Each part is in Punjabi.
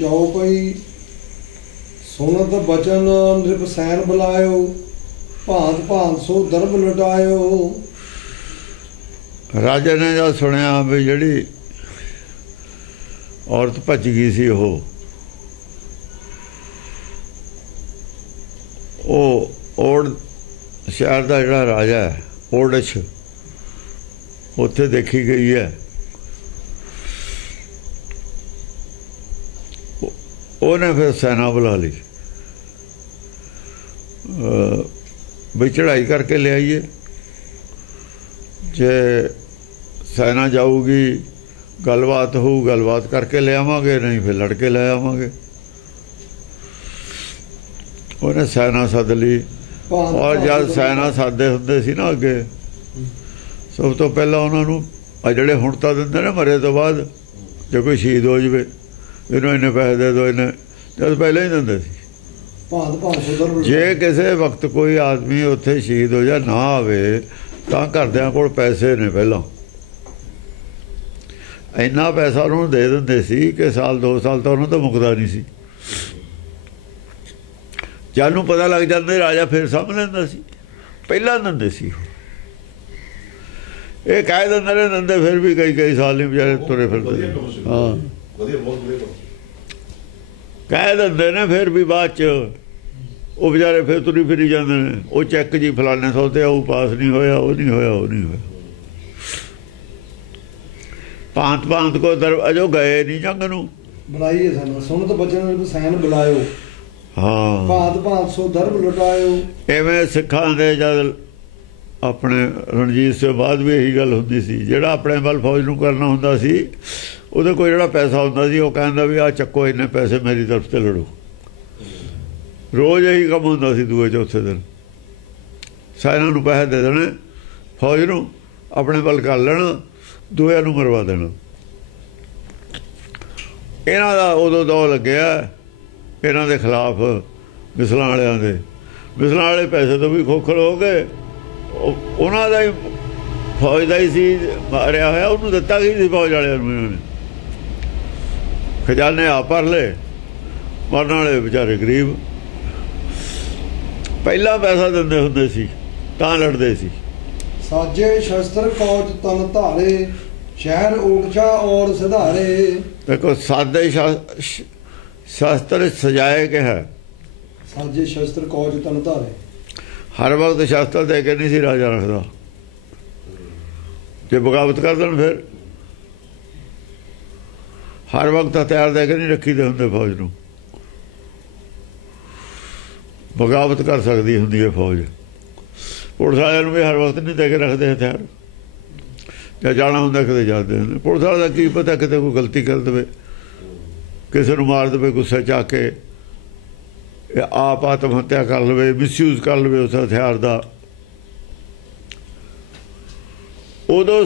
चौपई सुनत बचन नृप सैन बुलायो, भांत भांत सो दरब लटायो। राजा ने जब सुनिया भी जिहड़ी औरत भज गई सी ਉਹ ओड़ शहर का जिहड़ा राजा है ओड़छ उत्थे देखी गई है। ਉਹਨੇ फिर सेना बुला ली भी चढ़ाई करके ले आइए, जे सेना जाऊगी गलबात हो गलबात करके ले आवांगे, नहीं फिर लड़के ले आवांगे। उन्हें सेना सद ली और जब सेना सादे हुंदे सी ना अगे सब तो पहला उन्होंने आ जिहड़े हुण तां दिंदे ने मरे तो बाद जो कोई शहीद हो जाए इन्हों इन्ने पैसे दे दो, इन्ने जब पहले ही दिंदे सी। जे किसी वक्त कोई आदमी उत्थे शहीद हो जाए ना आवे तां घरदियां कोल पैसे ने पहला इन्ना पैसा उन्होंने दे दिंदे सी कि साल 2 साल तो उन्होंने तो मुकदा नहीं सी। जानू पता लग जाते राजा फिर समझ लेंदा सी, पहला दिंदे सी। ये कह दिंदे ने दिंदे फिर भी कई साल नहीं बेचारे तुरे फिरते। हाँ कह दिंदे ने फिर भी बाद च वो बेचारे फिर तुरी फिरी जाते हैं। वो चैक जी फलाने सौ ते वो पास नहीं होया, वो नहीं होया, वो नहीं होया। भांत भांत को दर अजो गए नहीं जंग नूं बुलाइए सन सुनत बचन सैन बुलायो। हाँ भांत भांत सो दरब लटायो। इवें सिखां दे जद अपने रणजीत से बाद भी यही गल हुंदी सी, जिहड़ा अपने वल फौज नूं करना हुंदा सी ਉਹਦੇ कोई जिहड़ा पैसा हुंदा सी ਉਹ ਕਹਿੰਦਾ भी आ ਚੱਕੋ इन्ने पैसे मेरी तरफ से लड़ो। रोज़ यही काम हुंदा सी। दूए चौथे दिन सेना नूं पैसे दे देने, फौज नूं अपने वल कर लेना, दूए नूं मरवा देना। इन्हां दा उदों दौर लग्गिआ इन्हां दे खिलाफ मिसलां वालियां दे। मिसलां वाले पैसे तो भी खोखल हो गए, उन्हां दा ही फौज का ही सी मारिया होया, उन्होंने दिता की सी फौज वाले इन्होंने खजाने आप भर ले, मरन वाले बेचारे गरीब। पहला पैसा दिंदे हुंदे सी तां लड़दे सी। साजे शस्त्र कौच तन धारे, शहर ऊटछा और सिधारे। देखो सादे शस्त्र सजाए के है, साजे शस्त्र कौच तन धारे। हर वक्त शस्त्र दे के नहीं सी राजा रखदा, जे बगावत कर देन फिर हर वक्त हथियार दे के नहीं रखी दे हुंदे फौज नूं। बगावत कर सकती हुंदी है फौज। पुलिस वालिਆਂ ਨੂੰ भी हर वक्त नहीं दे के रखते हथियार, ਜਾਂ जाना हुंदा किते जाते हैं। पुलिस वाले का की पता किते कोई गलती कर दे, किसी नूं मार दे गुस्से च आके, आप आत्म हत्या कर लवे, मिसयूज कर लवे उस हथियार का। उदों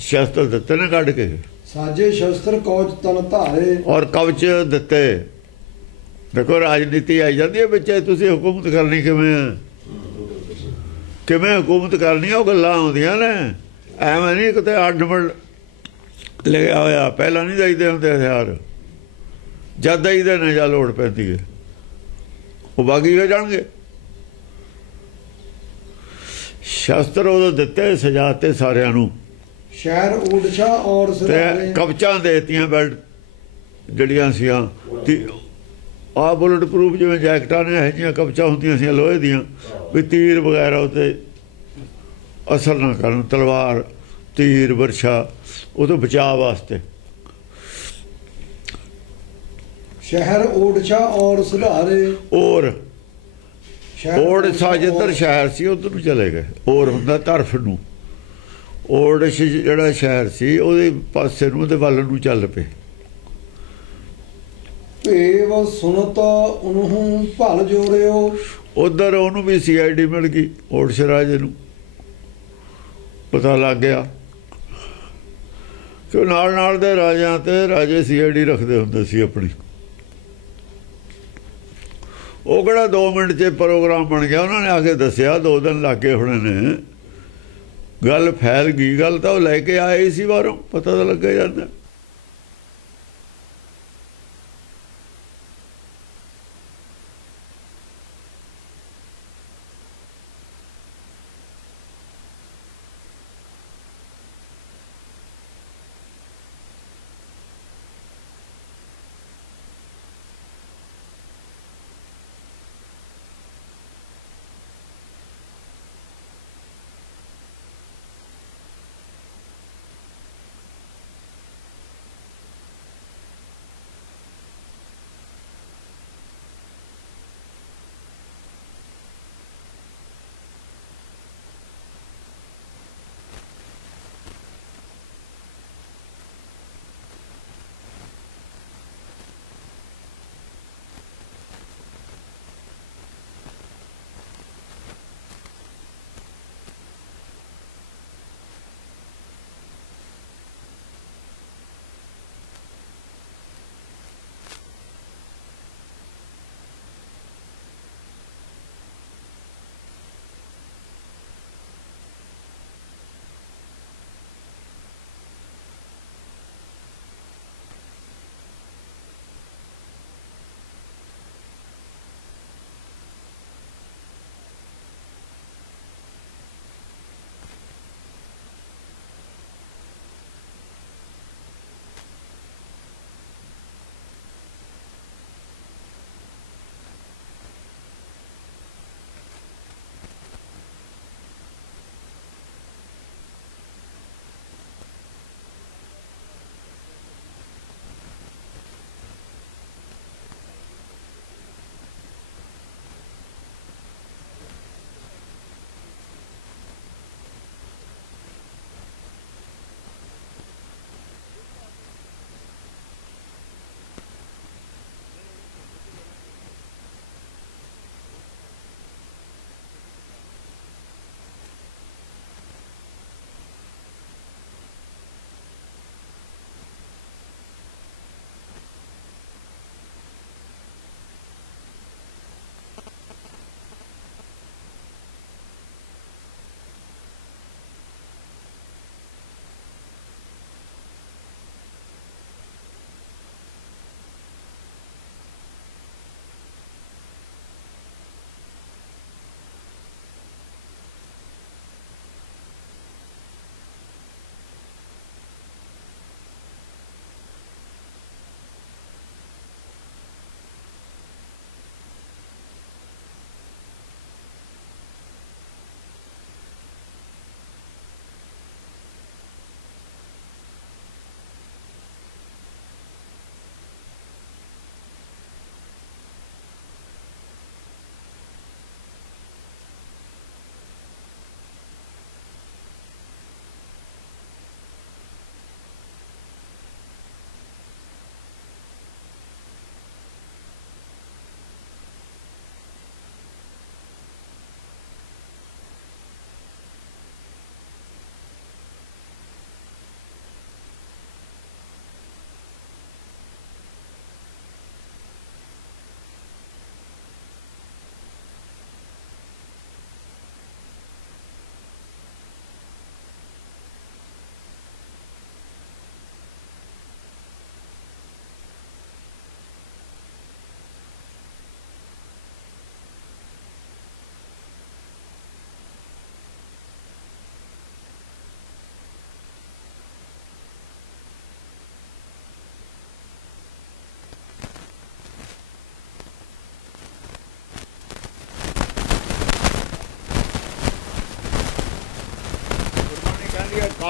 शस्त्र दिते ने कढ़ के, साजे शस्त्र कौच तन धारे और कवच दिते। देखो राजनीति आई जाती है बच्चे, तुसीं हुकूमत करनी किवें हुकूमत करनी वो गल्लां आउंदियां ने। एवें नहीं किते अडमड़ लिखिआ होया, पहलां नहीं दईदे हुंदे हथियार, जद दईदे ने जां लोड़ पैंदी है वो बागी हो जाणगे। शस्त्र उदों दिते सजाते सारिਆਂ ਨੂੰ, शहर ऊटछा और सिधारे। कवचां देतियां बेल्ट जड़ियां सीआं आ बुलेट प्रूफ जिवें जैकटां ने ਇਹੋ ਜਿਹੀਆਂ कवचां ਹੁੰਦੀਆਂ ਸੀ लोहे ਦੀਆਂ भी तीर वगैरह उत्ते असर ना करन, तलवार तीर बरछा वो तो बचाव वास्ते। शहर ऊटछा और सिधारे। और ओड़छा जिधर शहर सी उधर नूं चले गए। और हुंदा तरफ नूं, ओड़छ जिहड़ा शहर सी ਉਹਦੇ पासे नूं ते ਵੱਲ ਨੂੰ ਚੱਲ ਪਏ। ਭੇਵ ਸੁਨਤ ਉਹਨੂੰ ਭਲ ਜੋਰਿਓ। उधर ਉਹਨੂੰ भी CID मिल गई, ओड़छ राजे नूं पता लग गया कि नाल दे राजिਆਂ ते राजे CID रखते हुंदे सी अपनी। वो किहड़ा 2 मिनट च प्रोग्राम बन गया, उन्होंने आके दसिया 2 दिन लग गए होने ने, गल फैल गई। गल तो लैके आए ही सी बाहरों, पता तो लगे जाता।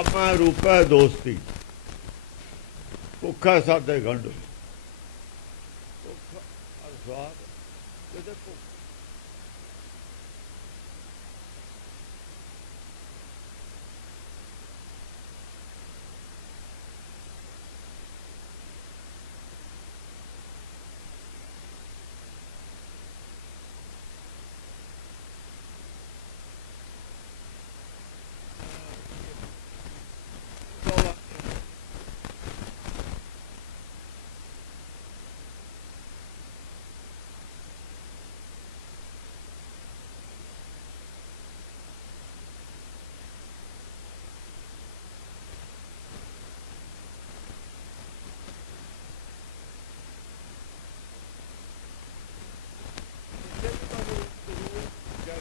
कामै रूपै दोस्ती, भुखै साधे गंढ। भुख और स्वाद किते भुख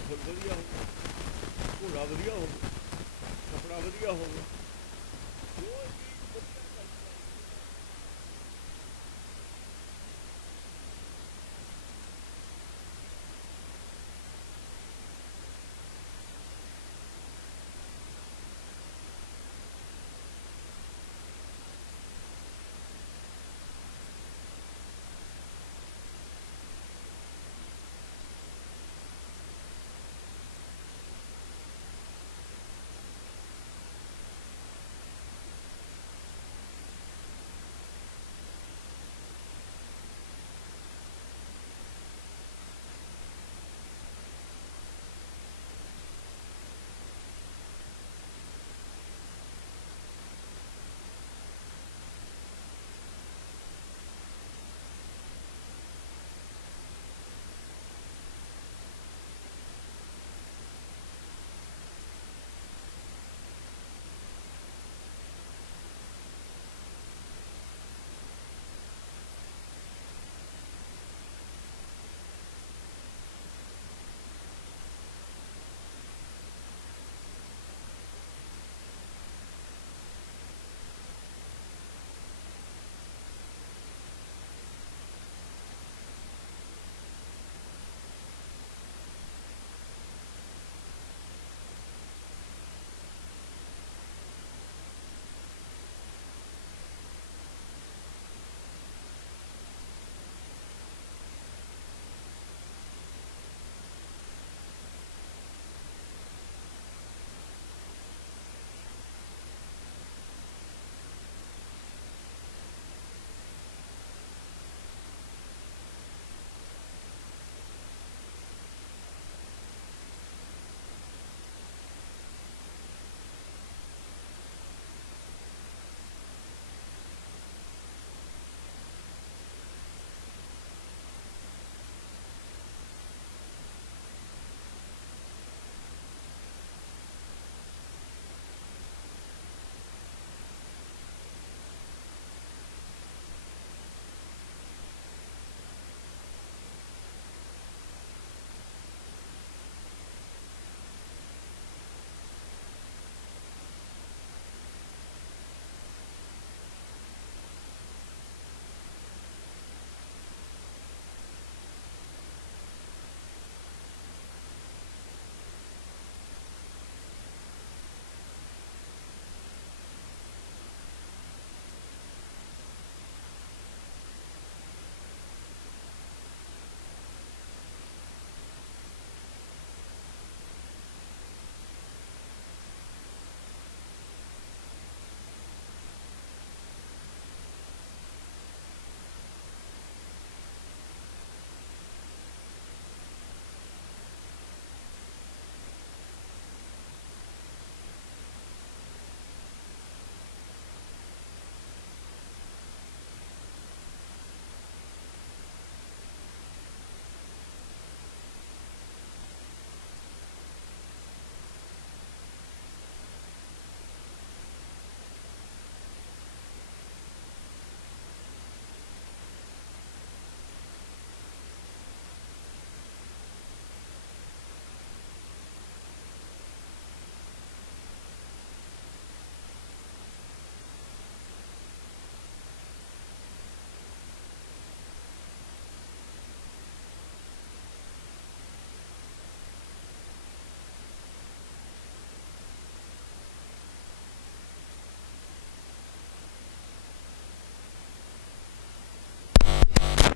ਵਧੀਆ ਹੋਵੇ, ਘੋੜਾ ਵਧੀਆ ਹੋਵੇ, ਕੱਪੜਾ ਵਧੀਆ ਹੋਵੇ, ਜੋ ਚੀਜ਼ ਵਧੀਆ ਕਰਨੀ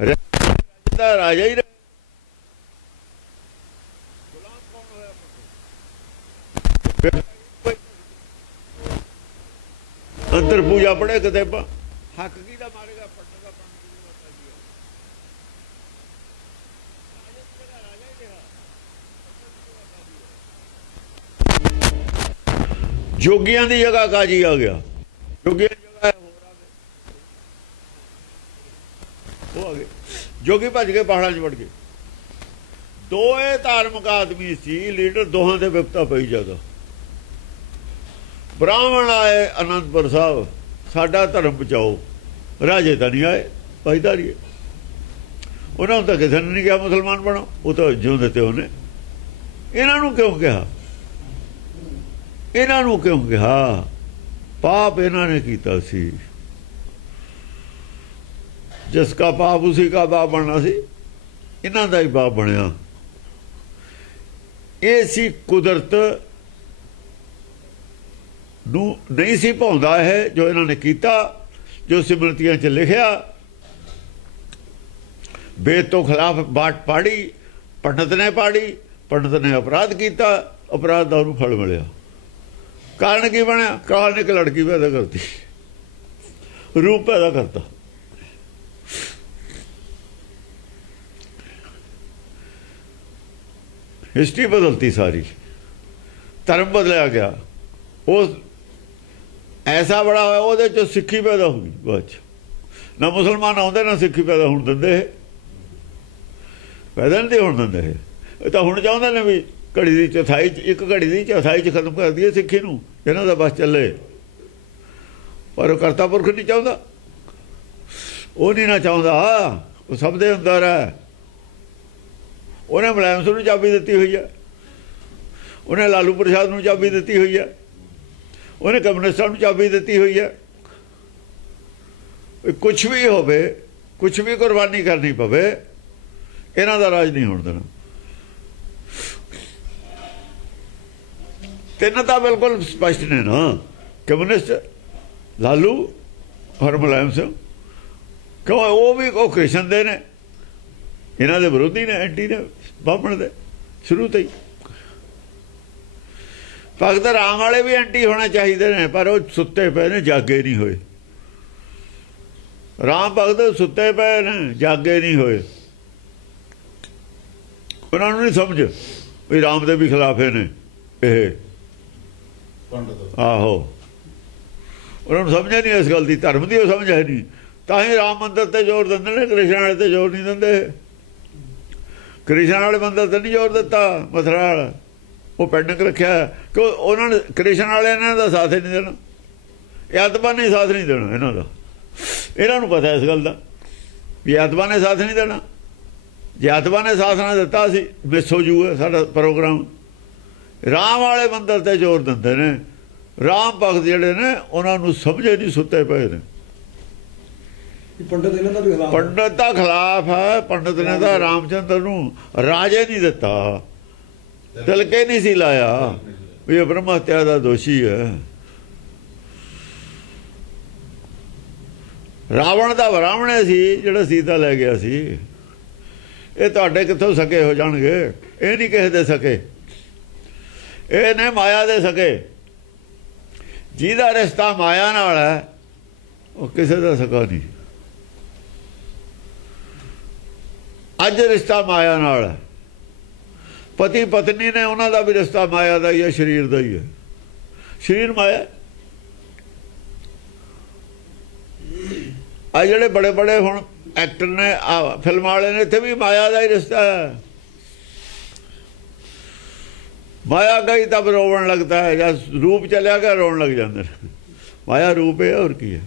राजा ही अंतर पूजा पढ़े किताबा हक की दा मारेगा पढ़ने का जोगियां की जगह काजी आ गया जोगियां की जगह हो आ गए जोगी भज के पहाड़ा च वड़ गए दोए धार्मिक आदमी सी लीडर दोहां दे विपता पई जगह ब्राह्मण आए आनंदपुर साहब साडा धर्म बचाओ राजे तो नहीं आए भाईदारी उन्होंने तो किसी ने नहीं कहा मुसलमान बनो वो तो जिंदे ते उन्हें इन्हों क्यों कहा इन्हों क्यों कहा पाप इन्होंने किया सी जिसका पाप उसी का बाप बनना सी इन्हों का ही बाप बनया ये सी कुदरत नू नहीं सी भाउंदा है जो इन्होंने किया जो सिमरतियां च लिखिया वेद तो खिलाफ बाट पाड़ी पंडित ने पाड़ी पंडित ने अपराध किया अपराध का उन्होंने फल मिलया कारण की बनया काल ने एक लड़की पैदा करती रूप पैदा करता हिस्ट्री बदलती सारी धर्म बदलिया गया वो ऐसा बड़ा होया ਉਹਦੇ ਚ सिक्खी पैदा होगी बाद ना मुसलमान आउंदे ना सिक्खी पैदा होण दिंदे पैदा नहीं होण दिंदे ਇਹ ਤਾਂ ਹੁਣ ਚਾਹੁੰਦੇ ਨੇ ਵੀ घड़ी की चौथाई एक घड़ी की चौथाई खत्म कर दिए सिक्खी नूं इन्हां दा बस चले पर करता पुरख नहीं चाहता वो नहीं ना चाहता वो सब दे अंदर है उन्हें मुलायम सिंह नूं चाबी दित्ती हुई है उन्हें लालू प्रसाद नूं चाबी दित्ती हुई है उन्हें कम्युनिस्टां नूं चाबी दित्ती हुई है कुछ भी होवे कुछ भी कुर्बानी करनी पवे इन्हां दा राज नहीं होण देना तीन तो बिल्कुल स्पष्ट ने ना कम्युनिस्ट लालू और मुलायम सिंह क्यों वो भी क्रिश्चन दे ने इन्हों के विरोधी ने एंटी ने बामण दे शुरू तो ही भगत राम वाले भी एंटी होने चाहिए ने पर वो सुते पे ने जागे नहीं होए राम भगत सुते पे ने जागे नहीं होए उन्होंने नहीं समझ भी राम दे भी खिलाफ ने आहो उन्होंने समझा नहीं इस गल की धर्म की समझ है नहीं ताही राम मंदिर से जोर देंगे ने कृष्ण वाले ते जोर नहीं देंगे कृष्ण वाले मंदिर से नहीं जोर दिता मथुरा वाला वो पेंडिंग रखा क्यों उन्होंने कृष्ण वाले इन्हों का साथ ही नहीं देना यादवा ने साथ नहीं देना इन्हों का इन्हों पता इस गल का भी यादवा ने साथ नहीं देना जे यादवा ने साथ ना दिता मिस हो जूगा साडा प्रोग्राम राम वाले मंदिर से जोर देंगे ने राम भगत जिहड़े ने उन्होंने समझे नहीं सुते पे ने पंडित का खिलाफ है पंडित ने तो रामचंद्र नूं राजे नहीं दिता तिलके नहीं सी लाया भी ये ब्रह्म हत्या का दोषी है रावण का ब्राह्मण सी जिहड़ा सीता लै गया सी ये तुहाडे कित्थों सके हो जाणगे ये नहीं किसी दे सके ये ने माया दे सके जिहदा रिश्ता माया नाल है वो किसी का सका नहीं अज रिश्ता माया नाल है पति पत्नी ने उन्हों का भी रिश्ता माया का ही है शरीर का ही है शरीर माया आ जिहड़े बड़े बड़े हुण एक्टर ने फिल्म वाले ने इत्थे भी माया का ही रिश्ता है माया का ही तब रोवन लगता है या रूप चलिया गया रोन लग जाते हैं माया रूप है और की है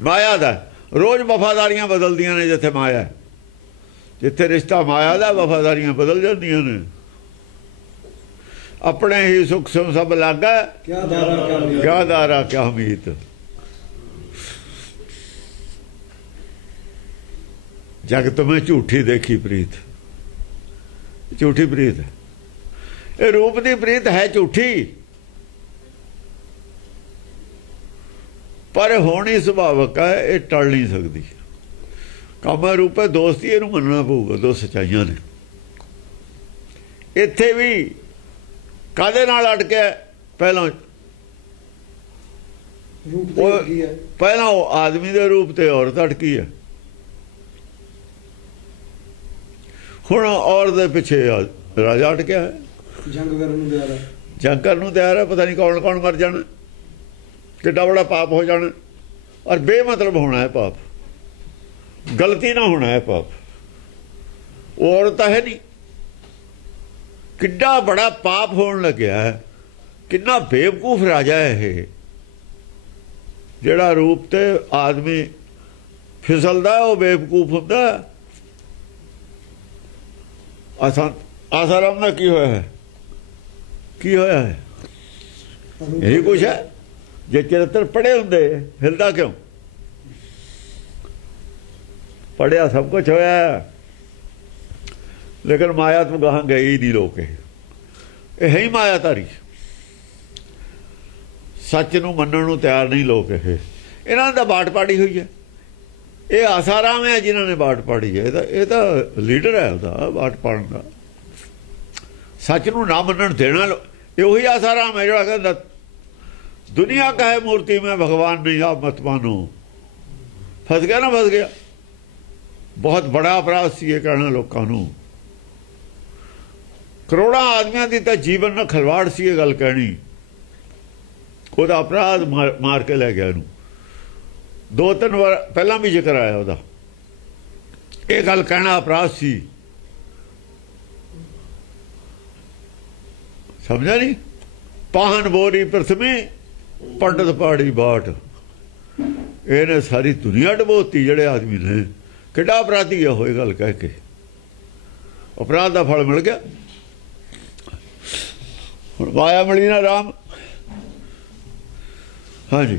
माया का रोज वफादारियां बदलदियां ने जिथे माया है जिथे रिश्ता माया का वफादारियां बदल जांदियां ने अपने ही सुख सुख सब लागा क्या दारा क्या मीत जगत में झूठी देखी प्रीत झूठी प्रीत है ये रूप की प्रीत है झूठी पर होनी सुभावक है ये टल नहीं सकती ਕਾਮਾ ਰੂਪ ਹੈ ਦੋਸਤੀ, ਇਹਨੂੰ ਮੰਨਣਾ ਪਊਗਾ। ਦੋ ਸੱਚਾਈਆਂ ਨੇ। ਇੱਥੇ ਵੀ ਕਾਹਦੇ ਨਾਲ ਅਟਕਿਆ? ਪਹਿਲਾਂ ਪਹਿਲਾਂ ਉਹ ਆਦਮੀ ਦੇ ਰੂਪ ਤੇ ਔਰਤ ਅਟਕੀ ਹੈ। ਹੁਣ ਔਰਤ ਦੇ ਪਿੱਛੇ ਰਾਜਾ ਅਟਕਿਆ ਹੈ। ਜੰਗ ਕਰਨ ਨੂੰ ਤਿਆਰ ਹੈ। ਜੰਗ ਕਰਨ ਨੂੰ ਤਿਆਰ ਹੈ। ਪਤਾ ਨਹੀਂ ਕੌਣ ਕੌਣ ਮਰ ਜਾਣਾ, ਕਿੱਡਾ ਬੜਾ ਪਾਪ ਹੋ ਜਾਣਾ। ਔਰ ਬੇਮਤਲਬ ਹੋਣਾ ਹੈ ਪਾਪ, ਗਲਤੀ ਨਾ ਹੋਣਾ ਹੈ ਪਾਪ। ਉਹ ਔਰਤ ਹੈ ਨਹੀਂ। ਕਿੱਡਾ ਬੜਾ ਪਾਪ ਹੋਣ ਲੱਗਿਆ ਹੈ। ਕਿੰਨਾ ਬੇਵਕੂਫ ਰਾਜਾ ਹੈ ਇਹ, ਜਿਹੜਾ ਰੂਪ ਤੇ ਆਦਮੀ ਫਿਸਲਦਾ ਉਹ ਬੇਵਕੂਫ ਹੁੰਦਾ। ਆਸਾਰਾਮ ਦਾ ਕੀ ਹੋਇਆ ਹੈ? ਕੀ ਹੋਇਆ ਹੈ? ਇਹੀ ਕੁਛ ਹੈ। ਜੇ ਚਰਿੱਤਰ ਪੜ੍ਹੇ ਹੁੰਦੇ ਹਿਲਦਾ ਕਿਉਂ? ਪੜ੍ਹਿਆ ਸਭ ਕੁਛ ਹੋਇਆ, ਲੇਕਿਨ ਮਾਇਆ ਤੋਂ ਗਾਹਾਂ ਗਏ ਹੀ ਨਹੀਂ ਲੋਕ। ਇਹ ਹੈ ਹੀ ਮਾਇਆ ਧਾਰੀ। ਸੱਚ ਨੂੰ ਮੰਨਣ ਨੂੰ ਤਿਆਰ ਨਹੀਂ ਲੋਕ। ਇਹਨਾਂ ਦਾ ਬਾਟ ਪਾੜੀ ਹੋਈ ਹੈ। ਇਹ ਆਸਾਰਾਮ ਹੈ ਜਿਨ੍ਹਾਂ ਨੇ ਬਾਟ ਪਾੜੀ ਹੈ। ਇਹ ਤਾਂ ਲੀਡਰ ਹੈ ਉਹਦਾ ਬਾਟ ਪਾੜਨ ਦਾ। ਸੱਚ ਨੂੰ ਨਾ ਮੰਨਣ ਦੇਣਾ ਇਹ ਉਹੀ ਆਸਾਰਾਮ ਹੈ ਜਿਹੜਾ ਕਹਿੰਦਾ ਦੁਨੀਆ ਕਹੇ ਮੂਰਤੀ ਮੈਂ ਭਗਵਾਨ ਨਹੀਂ ਆਪ ਮਤ ਮਾਨੋ। ਫਸ ਗਿਆ ਨਾ, ਫਸ ਗਿਆ। ਬਹੁਤ ਬੜਾ ਅਪਰਾਧ ਸੀ ਇਹ ਕਹਿਣਾ ਲੋਕਾਂ ਨੂੰ। ਕਰੋੜਾਂ ਆਦਮੀਆਂ ਦੀ ਤਾਂ ਜੀਵਨ ਨਾਲ ਖਿਲਵਾੜ ਸੀ ਇਹ ਗੱਲ ਕਹਿਣੀ। ਉਹਦਾ ਅਪਰਾਧ ਮਾਰ ਕੇ ਲੈ ਗਿਆ ਇਹਨੂੰ। 2-3 ਵਾਰ ਪਹਿਲਾਂ ਵੀ ਜ਼ਿਕਰ ਆਇਆ ਉਹਦਾ। ਇਹ ਗੱਲ ਕਹਿਣਾ ਅਪਰਾਧ ਸੀ। ਸਮਝਿਆ ਨਹੀਂ? ਪਾਹਨ ਬੋਰੀ ਪ੍ਰਥਮੀ ਪੰਡਤ ਪਾੜੀ ਬਾਟ। ਇਹਨੇ ਸਾਰੀ ਦੁਨੀਆ ਡਬੋਤੀ ਜਿਹੜੇ ਆਦਮੀ ਨੇ। ਕਿੱਡਾ ਅਪਰਾਧੀ ਆ ਹੋਏ ਗੱਲ ਕਹਿ ਕੇ। ਅਪਰਾਧ ਦਾ ਫਲ ਮਿਲ ਗਿਆ। ਹੁਣ ਮਾਇਆ ਮਿਲੀ ਨਾ ਰਾਮ। ਹਾਂਜੀ।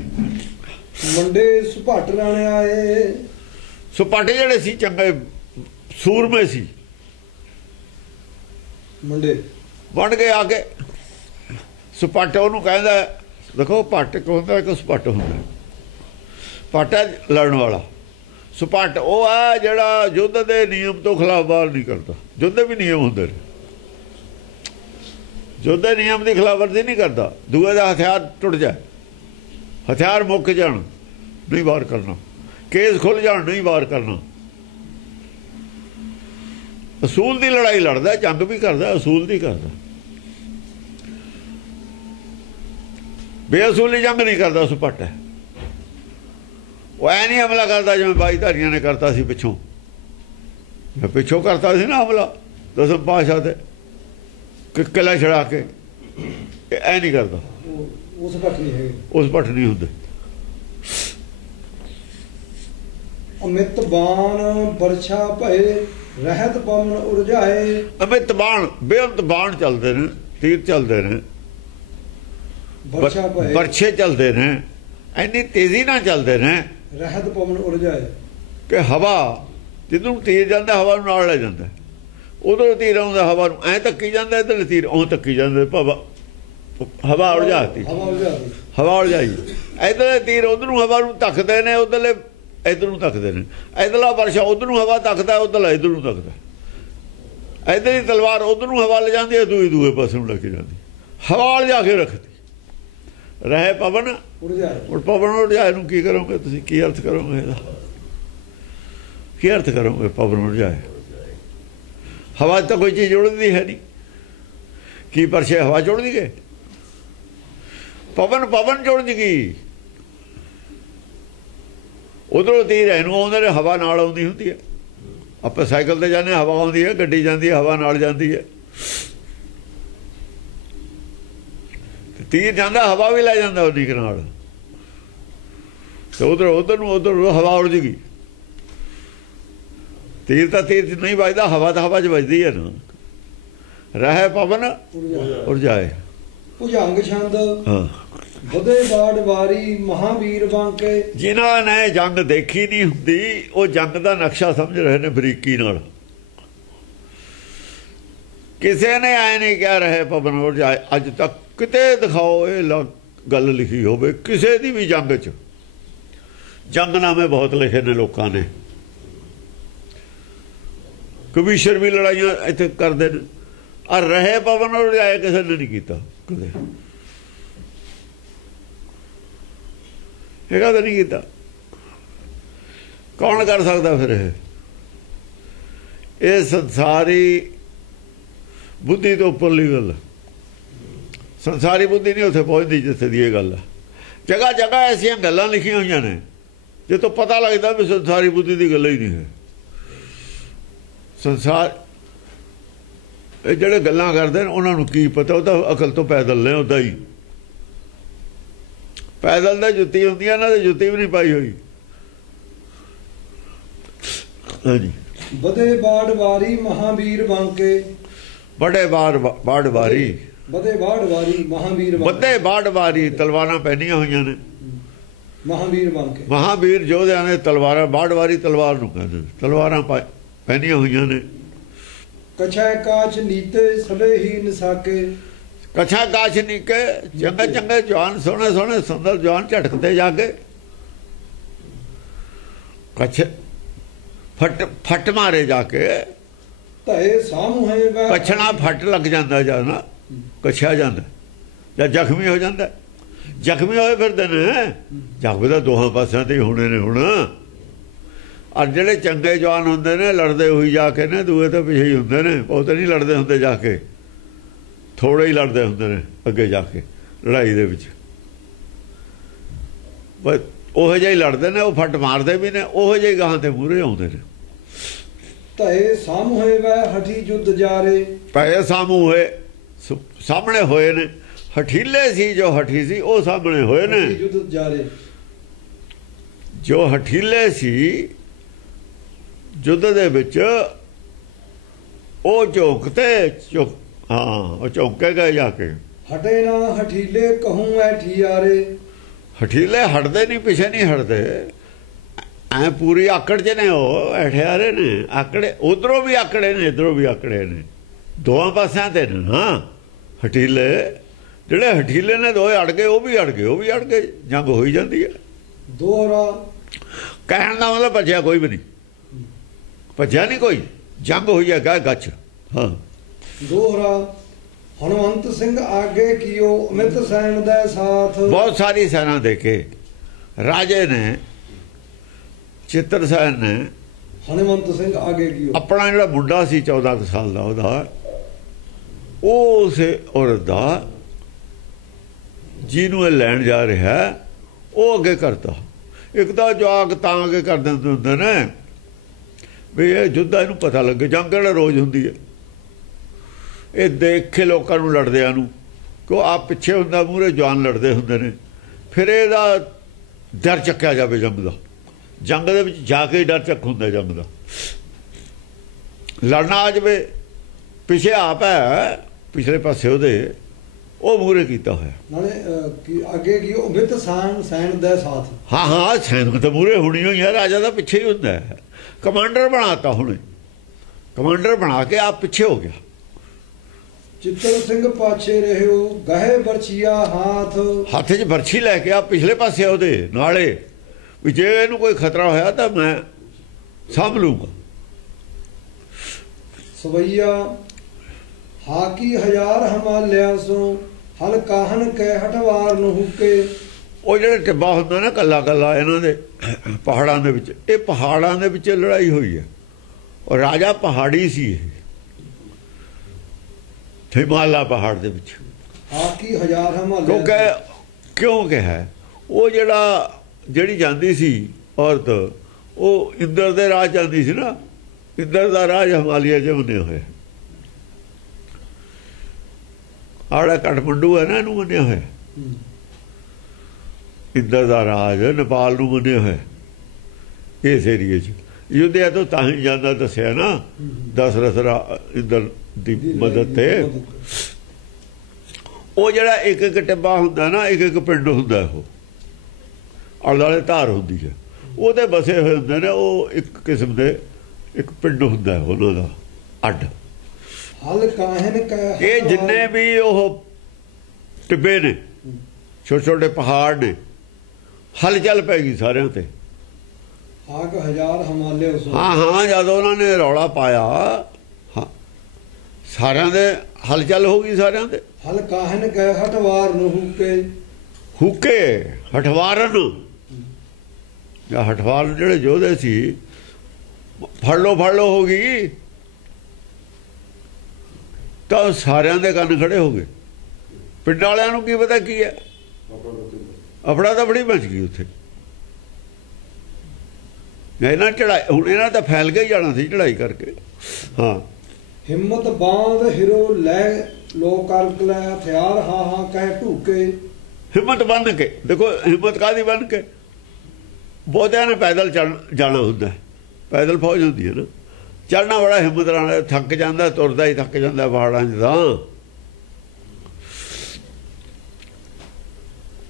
ਮੁੰਡੇ ਸੁਭਾਟ ਰਾਣੇ ਆਏ। ਸੁਪਾਟੇ ਜਿਹੜੇ ਸੀ ਚੰਗੇ ਸੂਰਮੇ ਸੀ। ਮੁੰਡੇ ਬਣ ਗਏ ਆ ਕੇ। ਸੁਪੱਟ ਉਹਨੂੰ ਕਹਿੰਦਾ, ਦੇਖੋ ਪੱਟ ਇੱਕ ਹੁੰਦਾ ਇੱਕ ਸੁਪੱਟ ਹੁੰਦਾ। ਪੱਟ ਹੈ ਲੜਨ ਵਾਲਾ। ਸੁਪੱਟ ਉਹ ਆ ਜਿਹੜਾ ਯੁੱਧ ਦੇ ਨਿਯਮ ਤੋਂ ਖਿਲਾਫਵਰਜੀ ਨਹੀਂ ਕਰਦਾ। ਯੁੱਧ ਦੇ ਵੀ ਨਿਯਮ ਹੁੰਦੇ ਨੇ। ਯੁੱਧ ਦੇ ਨਿਯਮ ਦੀ ਖਿਲਾਫਵਰਜੀ ਨਹੀਂ ਕਰਦਾ। ਦੂਏ ਦਾ ਹਥਿਆਰ ਟੁੱਟ ਜਾਏ, ਹਥਿਆਰ ਮੁੱਕ ਜਾਣ, ਨਹੀਂ ਵਾਰ ਕਰਨਾ। ਕੇਸ ਖੁੱਲ ਜਾਣ, ਨਹੀਂ ਵਾਰ ਕਰਨਾ। ਅਸੂਲ ਦੀ ਲੜਾਈ ਲੜਦਾ, ਜੰਗ ਵੀ ਕਰਦਾ, ਅਸੂਲ ਦੀ ਕਰਦਾ। ਬੇਅਸੂਲੀ ਜੰਗ ਨਹੀਂ ਕਰਦਾ ਸੁਪੱਟ ਹੈ। ਉਹ ਐ ਨਹੀਂ ਹਮਲਾ ਕਰਦਾ ਜਿਵੇਂ ਬਾਈ ਧਾਰੀਆਂ ਨੇ ਕਰਤਾ ਸੀ ਪਿੱਛੋਂ। ਪਿੱਛੋਂ ਕਰਤਾ ਸੀ ਨਾ ਹਮਲਾ ਦਸਮ ਪਾਤਸ਼ਾਹ ਤੇ ਕਿਲਾ ਛੜਾ ਕੇ। ਐ ਨਹੀਂ ਕਰਦਾ। ਉਸ ਪੱਟ ਨਹੀਂ ਹੈਗੇ। ਉਸ ਪੱਟ ਨਹੀਂ ਹੁੰਦੇ। ਅਮਿਤ ਬਾਣ ਵਰਛਾ ਭਏ ਰਹਿਤ ਪਵਨ ਉਰਝਾਏ। ਅਮਿਤ ਬਾਣ ਬੇਅੰਤ ਬਾਣ ਚੱਲਦੇ ਨੇ, ਤੀਰ ਚੱਲਦੇ ਨੇ, ਵਰਛੇ ਚੱਲਦੇ ਨੇ, ਇੰਨੀ ਤੇਜ਼ੀ ਨਾਲ ਚੱਲਦੇ ਨੇ। ਰਹਿਤ ਪਵਨ ਉਰਝਾਏ ਕਿ ਹਵਾ ਜਿੱਦੋਂ ਤੀਰ ਜਾਂਦਾ ਹਵਾ ਨੂੰ ਨਾਲ ਲੈ ਜਾਂਦਾ। ਉਧਰ ਤੀਰ ਆਉਂਦਾ ਹਵਾ ਨੂੰ ਐਂ ਧੱਕੀ ਜਾਂਦਾ, ਇੱਧਰ ਤੀਰ ਉਹ ਧੱਕੀ ਜਾਂਦੇ। ਹਵਾ ਉਲਝਾਤੀ, ਹਵਾ ਉਲਝਾਈ। ਇੱਧਰ ਤੀਰ ਉਧਰ ਨੂੰ ਹਵਾ ਨੂੰ ਧੱਕਦੇ ਨੇ, ਉਧਰਲੇ ਇੱਧਰ ਨੂੰ ਧੱਕਦੇ ਨੇ। ਇੱਧਰਲਾ ਵਰਸ਼ਾ ਉਧਰ ਨੂੰ ਹਵਾ ਧੱਕਦਾ, ਉਧਰਲਾ ਇੱਧਰ ਨੂੰ ਧੱਕਦਾ। ਇੱਧਰ ਦੀ ਤਲਵਾਰ ਉਧਰ ਨੂੰ ਹਵਾ ਲੈ ਜਾਂਦੀ ਹੈ, ਦੂਏ ਪਾਸੇ ਨੂੰ ਲੈ ਕੇ ਜਾਂਦੀ। ਹਵਾ ਉਲਝਾ ਕੇ ਰੱਖਦੀ। ਰਹੇ ਪਵਨ ਹੁਣ ਪਵਨ ਉਲਝਾਏ ਨੂੰ ਕੀ ਕਰੋਗੇ ਤੁਸੀਂ? ਕੀ ਅਰਥ ਕਰੋਗੇ ਇਹਦਾ? ਕੀ ਅਰਥ ਕਰੋਗੇ ਪਵਨ ਉਲਝਾਏ? ਹਵਾ ਤਾਂ ਕੋਈ ਚੀਜ਼ ਉੜਦੀ ਹੈ ਨਹੀਂ। ਕੀ ਪਰਛੇ ਹਵਾ ਜੁੜਦੀ ਗਏ? ਪਵਨ ਜੁੜ ਗਈ। ਉਧਰੋਂ ਤੀਰ ਇਹਨੂੰ ਆਉਂਦੇ ਨੇ, ਹਵਾ ਨਾਲ ਆਉਂਦੀ ਹੁੰਦੀ ਹੈ। ਆਪਾਂ ਸਾਈਕਲ ਤੇ ਜਾਂਦੇ, ਹਵਾ ਆਉਂਦੀ ਹੈ, ਗੱਡੀ ਜਾਂਦੀ ਹੈ, ਹਵਾ ਨਾਲ ਜਾਂਦੀ ਹੈ। ਤੀਰ ਜਾਂਦਾ, ਹਵਾ ਵੀ ਲੈ ਜਾਂਦਾ ਉਹਦੀ ਨਾਲ। ਤੇ ਉਧਰ ਨੂੰ ਹਵਾ ਉੜ ਜੂਗੀ। ਤੀਰ ਤਾਂ ਤੀਰ 'ਚ ਨਹੀਂ ਵੱਜਦਾ, ਹਵਾ ਤਾਂ ਹਵਾ 'ਚ ਵੱਜਦੀ ਹੈ ਨਾ। ਰਹੇ ਪਵਨ ਉਰਝਾਏ। ਭੁਜੰਗ ਛੰਦ ਵਧੇ ਬਾੜ ਵਾਰੀ ਮਹਾਵੀਰ ਬਾਂਕੇ। ਜਿਨ੍ਹਾਂ ਨੇ ਜੰਗ ਦੇਖੀ ਨਹੀਂ ਹੁੰਦੀ ਉਹ ਜੰਗ ਦਾ ਨਕਸ਼ਾ ਸਮਝ ਰਹੇ ਨੇ ਬਰੀਕੀ ਨਾਲ। ਕਿਸੇ ਨੇ ਐ ਨਹੀਂ ਕਹਿ ਰਹੇ ਪਵਨ ਉਰਝਾਏ ਅੱਜ ਤੱਕ। ਕਿਤੇ ਦਿਖਾਓ ਇਹ ਗੱਲ ਲਿਖੀ ਹੋਵੇ ਕਿਸੇ ਦੀ ਵੀ ਜੰਗ 'ਚ। ਜੰਗਨਾਮੇ ਬਹੁਤ ਲਿਖੇ ਨੇ ਲੋਕਾਂ ਨੇ। ਕਬੀਸ਼ਰ ਵੀ ਲੜਾਈਆਂ ਇੱਥੇ ਕਰਦੇ ਨੇ। ਆ ਰਹੇ ਪਵਨ ਉਡਾਏ ਕਿਸੇ ਨੇ ਨਹੀਂ ਕੀਤਾ ਕਦੇ, ਹੈਗਾ ਤਾਂ ਨਹੀਂ ਕੀਤਾ। ਕੌਣ ਕਰ ਸਕਦਾ ਫਿਰ? ਇਹ ਸੰਸਾਰੀ ਬੁੱਧੀ ਤੋਂ ਉੱਪਰਲੀ ਗੱਲ। ਸੰਸਾਰੀ ਬੁੱਧੀ ਨਹੀਂ ਉੱਥੇ ਪਹੁੰਚਦੀ ਜਿੱਥੇ ਦੀ ਇਹ ਗੱਲ ਹੈ। ਜਗ੍ਹਾ ਜਗ੍ਹਾ ਐਸੀਆਂ ਗੱਲਾਂ ਲਿਖੀਆਂ ਹੋਈਆਂ ਨੇ ਜੇ ਤੋਂ ਪਤਾ ਲੱਗਦਾ ਵੀ ਸੰਸਾਰੀ ਬੁੱਧੀ ਦੀ ਗੱਲ ਹੀ ਨਹੀਂ ਹੈ। ਸੰਸਾਰ ਇਹ ਜਿਹੜੇ ਗੱਲਾਂ ਕਰਦੇ ਨੇ ਉਹਨਾਂ ਨੂੰ ਕੀ ਪਤਾ, ਉਹ ਤਾਂ ਅਕਲ ਤੋਂ ਪੈਦਲ ਨੇ। ਉੱਦਾਂ ਹੀ ਪੈਦਲ ਦਾ ਜੁੱਤੀ ਹੁੰਦੀ ਹੈ, ਇਹਨਾਂ ਦੀ ਜੁੱਤੀ ਵੀ ਨਹੀਂ ਪਾਈ ਹੋਈ। ਹਾਂਜੀ, ਬਦੇ ਬਾੜ ਵਾਰੀ ਮਹਾਵੀਰ ਬਾਂਕੇ, ਬੜੇ ਬਾੜ ਵਾਰੀ, ਬਦੇ ਬਾੜ ਵਾਰੀ ਮਹਾਵੀਰ, ਬਦੇ ਬਾੜ ਵਾਰੀ ਤਲਵਾਰਾਂ ਪਹਿਨੀਆਂ ਹੋਈਆਂ ਨੇ ਮਹਾਵੀਰ ਬਾਂਕੇ। ਮਹਾਵੀਰ ਯੋਧਿਆਂ ਨੇ ਤਲਵਾਰਾਂ, ਬਾੜ ਵਾਰੀ ਤਲਵਾਰ ਨੂੰ ਕਹਿੰਦੇ, ਤਲਵਾਰਾਂ ਪਹਿਨੀਆਂ ਹੋਈਆਂ ਨੇ। ਕਛੈ ਕਾਚ ਨੀਤੇ ਸਭੇ ਹੀ ਨਸਾਕੇ, ਕਛਾ ਕਾਛ ਨੀਕੇ, ਚੰਗੇ ਚੰਗੇ ਜਵਾਨ, ਸੋਹਣੇ ਸੋਹਣੇ ਸੁੰਦਰ ਜਵਾਨ ਝਟਕਦੇ ਜਾ ਕੇ। ਕਛ ਫੱਟ ਮਾਰੇ ਜਾ ਕੇ, ਧਏ ਸਾਮੂਹੇ ਵੈ ਕਛਣਾ ਫੱਟ ਲੱਗ ਜਾਂਦਾ ਜਾਨਾ, ਕਛਿਆ ਜਾਂਦਾ ਜਾਂ ਜ਼ਖਮੀ ਹੋ ਜਾਂਦਾ। ਜ਼ਖਮੀ ਹੋਏ ਫਿਰਦੇ ਨੇ, ਜ਼ਖਮੀ ਤਾਂ ਦੋਹਾਂ ਪਾਸਿਆਂ ਤੇ ਹੀ ਹੋਣੇ ਨੇ ਹੁਣ। ਔਰ ਜਿਹੜੇ ਚੰਗੇ ਜਵਾਨ ਹੁੰਦੇ ਨੇ ਲੜਦੇ ਹੋਈ ਜਾ ਕੇ ਨੇ, ਦੂਏ ਤਾਂ ਪਿੱਛੇ ਹੀ ਹੁੰਦੇ ਨੇ, ਬਹੁਤ ਨਹੀਂ ਲੜਦੇ ਹੁੰਦੇ ਜਾ ਕੇ, ਥੋੜੇ ਹੀ ਲੜਦੇ ਹੁੰਦੇ ਨੇ ਅੱਗੇ ਜਾ ਕੇ ਲੜਾਈ ਦੇ ਵਿੱਚ। ਬਸ ਉਹੋ ਜਿਹੇ ਲੜਦੇ ਨੇ, ਉਹ ਫੱਟ ਮਾਰਦੇ ਵੀ ਨੇ, ਉਹੋ ਜਿਹੇ ਗਾਹਾਂ ਤੇ ਮੂਹਰੇ ਆਉਂਦੇ ਨੇ। ਧਏ ਸਾਮੂਹੇ ਵੈ ਹਠੀ ਜੁੱਧ ਜਾਰੇ, ਪਏ ਸਾਮੂ ਹੋਏ, ਸਾਹਮਣੇ ਹੋਏ ਨੇ। ਹਠੀਲੇ ਸੀ ਜੋ ਹਠੀ ਸੀ ਉਹ ਸਾਹਮਣੇ ਹੋਏ ਨੇ। ਜੁੱਧ ਜਾਰੇ, ਜੋ ਹਠੀਲੇ ਸੀ ਯੁੱਧ ਦੇ ਵਿੱਚ ਉਹ ਝੋਂਕਤੇ ਹਾਂ, ਉਹ ਝੋਂਕੇ ਗਏ ਜਾ ਕੇ। ਹਟੇ ਨਾ ਹਠੀਲੇ ਕਹੂੰ ਐ ਠਿਆਰੇ, ਹਠੀਲੇ ਹਟਦੇ ਨਹੀਂ, ਪਿੱਛੇ ਨਹੀਂ ਹਟਦੇ, ਐ ਪੂਰੀ ਆਕੜ ਚ ਨੇ, ਉਹ ਠਿਆਰੇ ਨੇ। ਆਕੜੇ ਉਧਰੋਂ ਵੀ ਆਕੜੇ ਨੇ, ਇਧਰੋਂ ਵੀ ਆਕੜੇ ਨੇ, ਦੋਵਾਂ ਪਾਸਿਆਂ ਤੇ ਨੇ। ਹਾਂ, ਹਠੀਲੇ ਜਿਹੜੇ ਹਠੀਲੇ ਨੇ ਦੋਏ ਅੜ ਗਏ, ਉਹ ਵੀ ਅੜ ਗਏ, ਉਹ ਵੀ ਅੜ ਗਏ, ਜੰਗ ਹੋਈ ਜਾਂਦੀ ਹੈ। ਦੋਹਰਾ ਕਹਿਣ ਦਾ ਮਤਲਬ ਭੱਜਿਆ ਕੋਈ ਵੀ ਨਹੀਂ, ਭੱਜਿਆ ਨਹੀਂ ਕੋਈ, ਜੰਗ ਹੋਈ ਹੈ ਗਾ ਗੱਚ। ਹਾਂ, ਦੋਹਰਾ ਹਨੂਮੰਤ ਸਿੰਘ ਆਗੇ ਕੀਓ ਅਮਿਤ ਸੈਨ ਦਾ ਸਾਥ, ਬਹੁਤ ਸਾਰੀ ਸੈਨਾ ਦੇ ਕੇ ਰਾਜੇ ਨੇ, ਚਿੱਤਰਸੈਨ ਨੇ ਹਨੂਮੰਤ ਸਿੰਘ ਆਗੇ ਕੀਓ, ਆਪਣਾ ਜਿਹੜਾ ਮੁੰਡਾ ਸੀ 14 ਸਾਲ ਦਾ, ਉਹਦਾ ਉਹ ਉਸੇ ਔਰਤ ਦਾ ਜਿਹਨੂੰ ਇਹ ਲੈਣ ਜਾ ਰਿਹਾ ਉਹ ਅੱਗੇ ਕਰਤਾ। ਇੱਕ ਤਾਂ ਜਵਾਕ ਤਾਂ ਅੱਗੇ ਕਰ ਦਿੰਦੇ ਹੁੰਦੇ ਨੇ ਵੀ ਇਹ ਜੁੱਧਾ ਇਹਨੂੰ ਪਤਾ ਲੱਗੇ, ਜੰਗ ਕਿਹੜਾ ਰੋਜ਼ ਹੁੰਦੀ ਹੈ। ਇਹ ਦੇਖ ਕੇ ਲੋਕਾਂ ਨੂੰ ਲੜਦਿਆਂ ਨੂੰ, ਕਿਉਂ ਆਪ ਪਿੱਛੇ ਹੁੰਦਾ, ਮੂਹਰੇ ਜਵਾਨ ਲੜਦੇ ਹੁੰਦੇ ਨੇ, ਫਿਰ ਇਹਦਾ ਡਰ ਚੱਕਿਆ ਜਾਵੇ ਜੰਗ ਦਾ। ਜੰਗ ਦੇ ਵਿੱਚ ਜਾ ਕੇ ਡਰ ਚੱਕ ਹੁੰਦਾ ਜੰਗ ਦਾ। ਲੜਨਾ ਆ ਜਾਵੇ, ਪਿੱਛੇ ਆਪ ਹੈ, ਪਿਛਲੇ ਪਾਸੇ ਉਹਦੇ, ਉਹ ਮੂਹਰੇ ਕੀਤਾ ਹੋਇਆ। ਨਾਲੇ ਅੱਗੇ ਕੀ ਅਮਿਤ ਸੈਨ ਦਾ ਸਾਥ। ਹਾਂ ਹਾਂ, ਸੈਨ ਤਾਂ ਮੂਹਰੇ ਹੋਣੀ ਹੋਈ ਹੈ, ਰਾਜਾ ਦਾ ਪਿੱਛੇ ਹੀ ਹੁੰਦਾ ਹੈ। ਕਮਾਂਡਰ ਬਣਾਤਾ, ਹੁਣ ਕਮਾਂਡਰ ਬਣਾ ਕੇ ਆਪ ਪਿੱਛੇ ਹੋ ਗਿਆ। ਚਿੱਤਰ ਸਿੰਘ ਪਾਛੇ ਰਹਿਓ ਗਹਿ ਬਰਛੀਆ ਹਾਥ, ਹੱਥ 'ਚ ਬਰਛੀ ਲੈ ਕੇ ਆ ਪਿਛਲੇ ਪਾਸੇ ਉਹਦੇ ਨਾਲੇ, ਵੀ ਜੇ ਇਹਨੂੰ ਕੋਈ ਖਤਰਾ ਹੋਇਆ ਤਾਂ ਮੈਂ ਸਾਂਭ ਲੂੰਗਾ। ਸਵਈਆ ਹਾਕੀ ਹਜ਼ਾਰ ਹਮਾਲਿਆ ਸੋ ਹਲ ਕਾਹਨ ਕੈ ਹਟਵਾਰ ਨੂੰ ਹੁਕੇ, ਉਹ ਜਿਹੜੇ ਟਿੱਬਾ ਹੁੰਦਾ ਨਾ ਕੱਲਾ ਕੱਲਾ ਇਹਨਾਂ ਦੇ ਪਹਾੜਾਂ ਦੇ ਵਿੱਚ, ਇਹ ਪਹਾੜਾਂ ਦੇ ਵਿੱਚ ਲੜਾਈ ਹੋਈ ਹੈ। ਔਰ ਰਾਜਾ ਪਹਾੜੀ ਸੀ, ਇਹ ਹਿਮਾਲਾ ਪਹਾੜ ਦੇ ਵਿੱਚ। ਹਾਕੀ ਹਜ਼ਾਰ ਹਮਾਲਿਆ ਕਿਉਂ ਕਿਹਾ? ਉਹ ਜਿਹੜੀ ਜਾਂਦੀ ਸੀ ਔਰਤ, ਉਹ ਇੰਦਰ ਦੇ ਰਾਜ ਜਾਂਦੀ ਸੀ ਨਾ, ਇੰਦਰ ਦਾ ਰਾਜ ਹਿਮਾਲਿਆ 'ਚ ਮੰਨਿਆ ਹੋਇਆ। ਆੜਾ ਕਾਠਮੰਡੂ ਹੈ ਨਾ, ਇਹਨੂੰ ਮੰਨਿਆ ਹੋਇਆ। ਇੰਦਰ ਦਾ ਰਾਜ ਨੇਪਾਲ ਨੂੰ ਮੰਨਿਆ ਹੋਇਆ। ਇਸ ਏਰੀਏ 'ਚ ਯੁੱਧਿਆ ਤੋਂ ਤਾਂ ਹੀ ਜਾਂਦਾ, ਦੱਸਿਆ ਨਾ, ਦਸ਼ਰਥ ਇੰਦਰ ਦੀ ਮਦਦ ਤੇ। ਉਹ ਜਿਹੜਾ ਇੱਕ ਇੱਕ ਟਿੱਬਾ ਹੁੰਦਾ ਨਾ, ਇੱਕ ਇੱਕ ਪਿੰਡ ਹੁੰਦਾ, ਉਹ ਆਲੇ ਦੁਆਲੇ ਧਾਰ ਹੁੰਦੀ ਹੈ, ਉਹਦੇ ਬਸੇ ਹੋਏ ਹੁੰਦੇ ਨੇ। ਉਹ ਇੱਕ ਕਿਸਮ ਦੇ ਇੱਕ ਪਿੰਡ ਹੁੰਦਾ ਉਹਨਾਂ ਦਾ ਅੱਡ। ਹਲ ਕਾਹਨ ਕੈ, ਇਹ ਜਿੰਨੇ ਵੀ ਉਹ ਟਿੱਬੇ ਨੇ, ਛੋਟੇ ਛੋਟੇ ਪਹਾੜ ਨੇ, ਹਲਚਲ ਪੈ ਗਈ ਸਾਰਿਆਂ ਤੇ। ਹਾਕ ਹਜ਼ਾਰ ਹਮਾਲਿਓ ਸੋ। ਹਾਂ ਹਾਂ, ਜਦ ਉਹਨਾਂ ਨੇ ਰੌਲਾ ਪਾਇਆ, ਹਾਂ, ਸਾਰਿਆਂ ਦੇ ਹਲਚਲ ਹੋ ਗਈ, ਸਾਰਿਆਂ ਦੇ। ਹਲ ਕਾਹਨ ਕਹਿ ਹਟਵਾਰ ਨੂੰ ਹੁਕੇ ਹਠਵਾਰਨ, ਜਾਂ ਹਠਵਾਰਨ ਜਿਹੜੇ ਯੋਧੇ ਸੀ, ਫੜ ਲੋ ਹੋ ਗਈ, ਤਾਂ ਸਾਰਿਆਂ ਦੇ ਕੰਨ ਖੜੇ ਹੋ ਗਏ। ਪਿੰਡ ਵਾਲਿਆਂ ਨੂੰ ਕੀ ਪਤਾ ਕੀ ਹੈ, ਆਪਣਾ ਤਾਂ ਬੜੀ ਬਚ ਗਈ ਉੱਥੇ। ਇਹਨਾਂ ਚੜਾਈ, ਹੁਣ ਇਹਨਾਂ ਤਾਂ ਫੈਲ ਕੇ ਹੀ ਜਾਣਾ ਸੀ ਚੜਾਈ ਕਰਕੇ। ਹਾਂ, ਹਿੰਮਤ ਬਾਂਧ ਹਿਰੋ ਲੈ ਲੋ ਕਰ ਲੈ ਹਥਿਆਰ ਹਾਂ ਹਾਂ ਕਹਿ ਢੂਕੇ। ਹਿੰਮਤ ਬੰਨ ਕੇ ਦੇਖੋ, ਹਿੰਮਤ ਕਾਹਦੀ ਬੰਨ ਕੇ? ਬਹੁਤਿਆਂ ਨੇ ਪੈਦਲ ਜਾਣਾ ਹੁੰਦਾ, ਪੈਦਲ ਫੌਜ ਹੁੰਦੀ ਹੈ ਨਾ, ਚੜ੍ਹਨਾ ਬੜਾ ਹਿੰਮਤ ਨਾਲ, ਥੱਕ ਜਾਂਦਾ, ਤੁਰਦਾ ਹੀ ਥੱਕ ਜਾਂਦਾ ਪਹਾੜਾਂ 'ਚ ਤਾਂ।